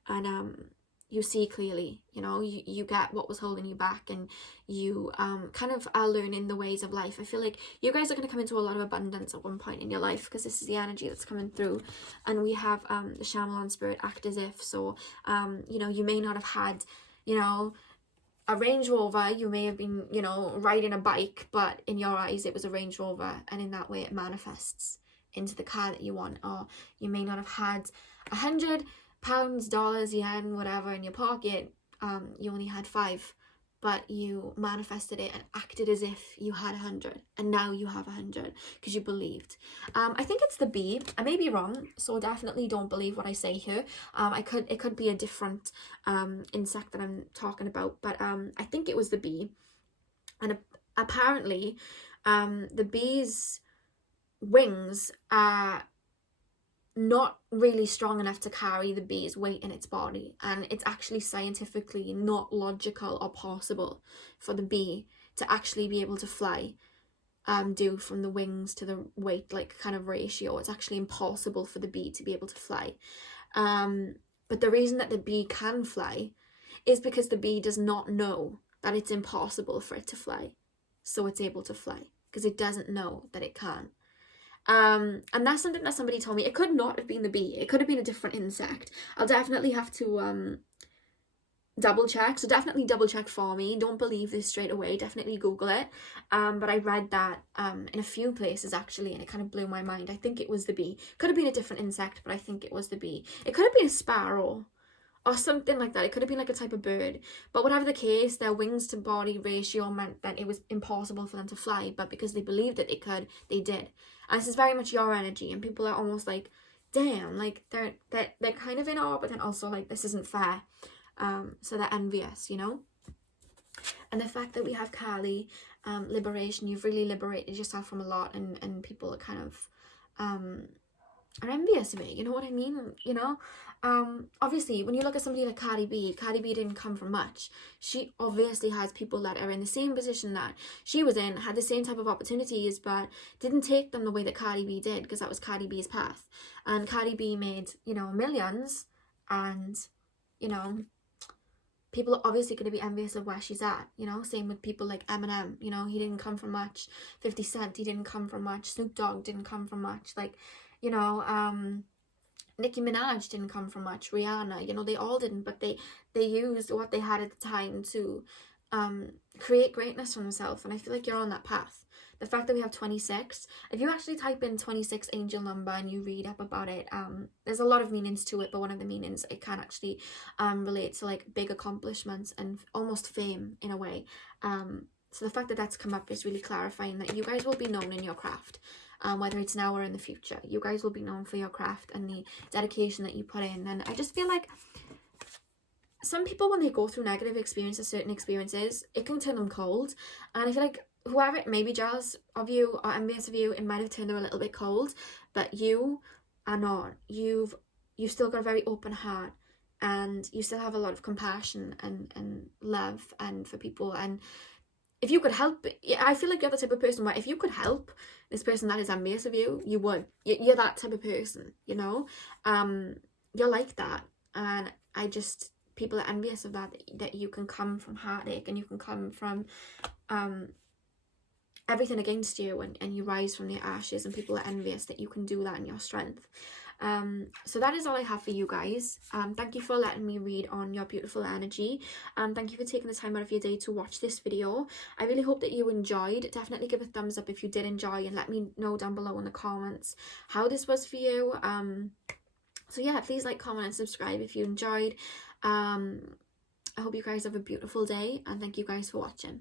And you see clearly, you get what was holding you back, and you kind of are learning the ways of life. I feel like you guys are going to come into a lot of abundance at one point in your life, because this is the energy that's coming through. And we have the Shyamalan spirit act as if. So you may not have had a Range Rover. You may have been riding a bike, but in your eyes it was a Range Rover, and in that way it manifests into the car that you want. Or you may not have had £100, dollars, yen, whatever in your pocket. You only had 5, but you manifested it and acted as if you had 100, and now you have 100 because you believed. I think it's the bee. I may be wrong, so definitely don't believe what I say here. It could be a different insect that I'm talking about, but I think it was the bee. And apparently the bee's wings are not really strong enough to carry the bee's weight in its body, and it's actually scientifically not logical or possible for the bee to actually be able to fly due from the wings to the weight like kind of ratio. It's actually impossible for the bee to be able to fly, but the reason that the bee can fly is because the bee does not know that it's impossible for it to fly, so it's able to fly because it doesn't know that it can. And that's something that somebody told me. It could not have been the bee. It could have been a different insect. I'll definitely have to double check. So definitely double check for me. Don't believe this straight away. Definitely Google it. But I read that in a few places actually, and it kind of blew my mind. I think it was the bee. Could have been a different insect, but I think it was the bee. It could have been a sparrow or something like that. It could have been like a type of bird. But whatever the case, their wings to body ratio meant that it was impossible for them to fly. But because they believed that they could, they did. And this is very much your energy, and people are almost like, damn, like they're kind of in awe, but then also like, this isn't fair. So they're envious, And the fact that we have Kali, liberation, you've really liberated yourself from a lot, and people are kind of are envious of it, you know what I mean? Obviously when you look at somebody like Cardi B didn't come from much. She obviously has people that are in the same position that she was in, had the same type of opportunities, but didn't take them the way that Cardi B did, because that was Cardi B's path. And Cardi B made millions, and people are obviously going to be envious of where she's at, same with people like Eminem. He didn't come from much. 50 Cent, he didn't come from much. Snoop Dogg didn't come from much. Like, Nicki Minaj didn't come from much. Rihanna, they all didn't, but they used what they had at the time to create greatness for themselves. And I feel like you're on that path. The fact that we have 26, if you actually type in 26 angel number and you read up about it, there's a lot of meanings to it, but one of the meanings, it can actually relate to like big accomplishments and almost fame in a way. So the fact that that's come up is really clarifying that you guys will be known in your craft. Whether it's now or in the future, you guys will be known for your craft and the dedication that you put in. And I just feel like some people, when they go through negative experiences, certain experiences, it can turn them cold. And I feel like whoever may be jealous of you or envious of you, it might have turned them a little bit cold, but you are not. You've still got a very open heart, and you still have a lot of compassion and love and for people. And if you could help, I feel like you're the type of person where if you could help this person that is envious of you, you would. You're that type of person, you know. You're like that, and people are envious of that you can come from heartache, and you can come from everything against you, and you rise from the ashes, and people are envious that you can do that in your strength. So that is all I have for you guys. Thank you for letting me read on your beautiful energy. Thank you for taking the time out of your day to watch this video. I really hope that you enjoyed. Definitely give a thumbs up if you did enjoy, and let me know down below in the comments how this was for you. So yeah, please like, comment and subscribe if you enjoyed. I hope you guys have a beautiful day, and thank you guys for watching.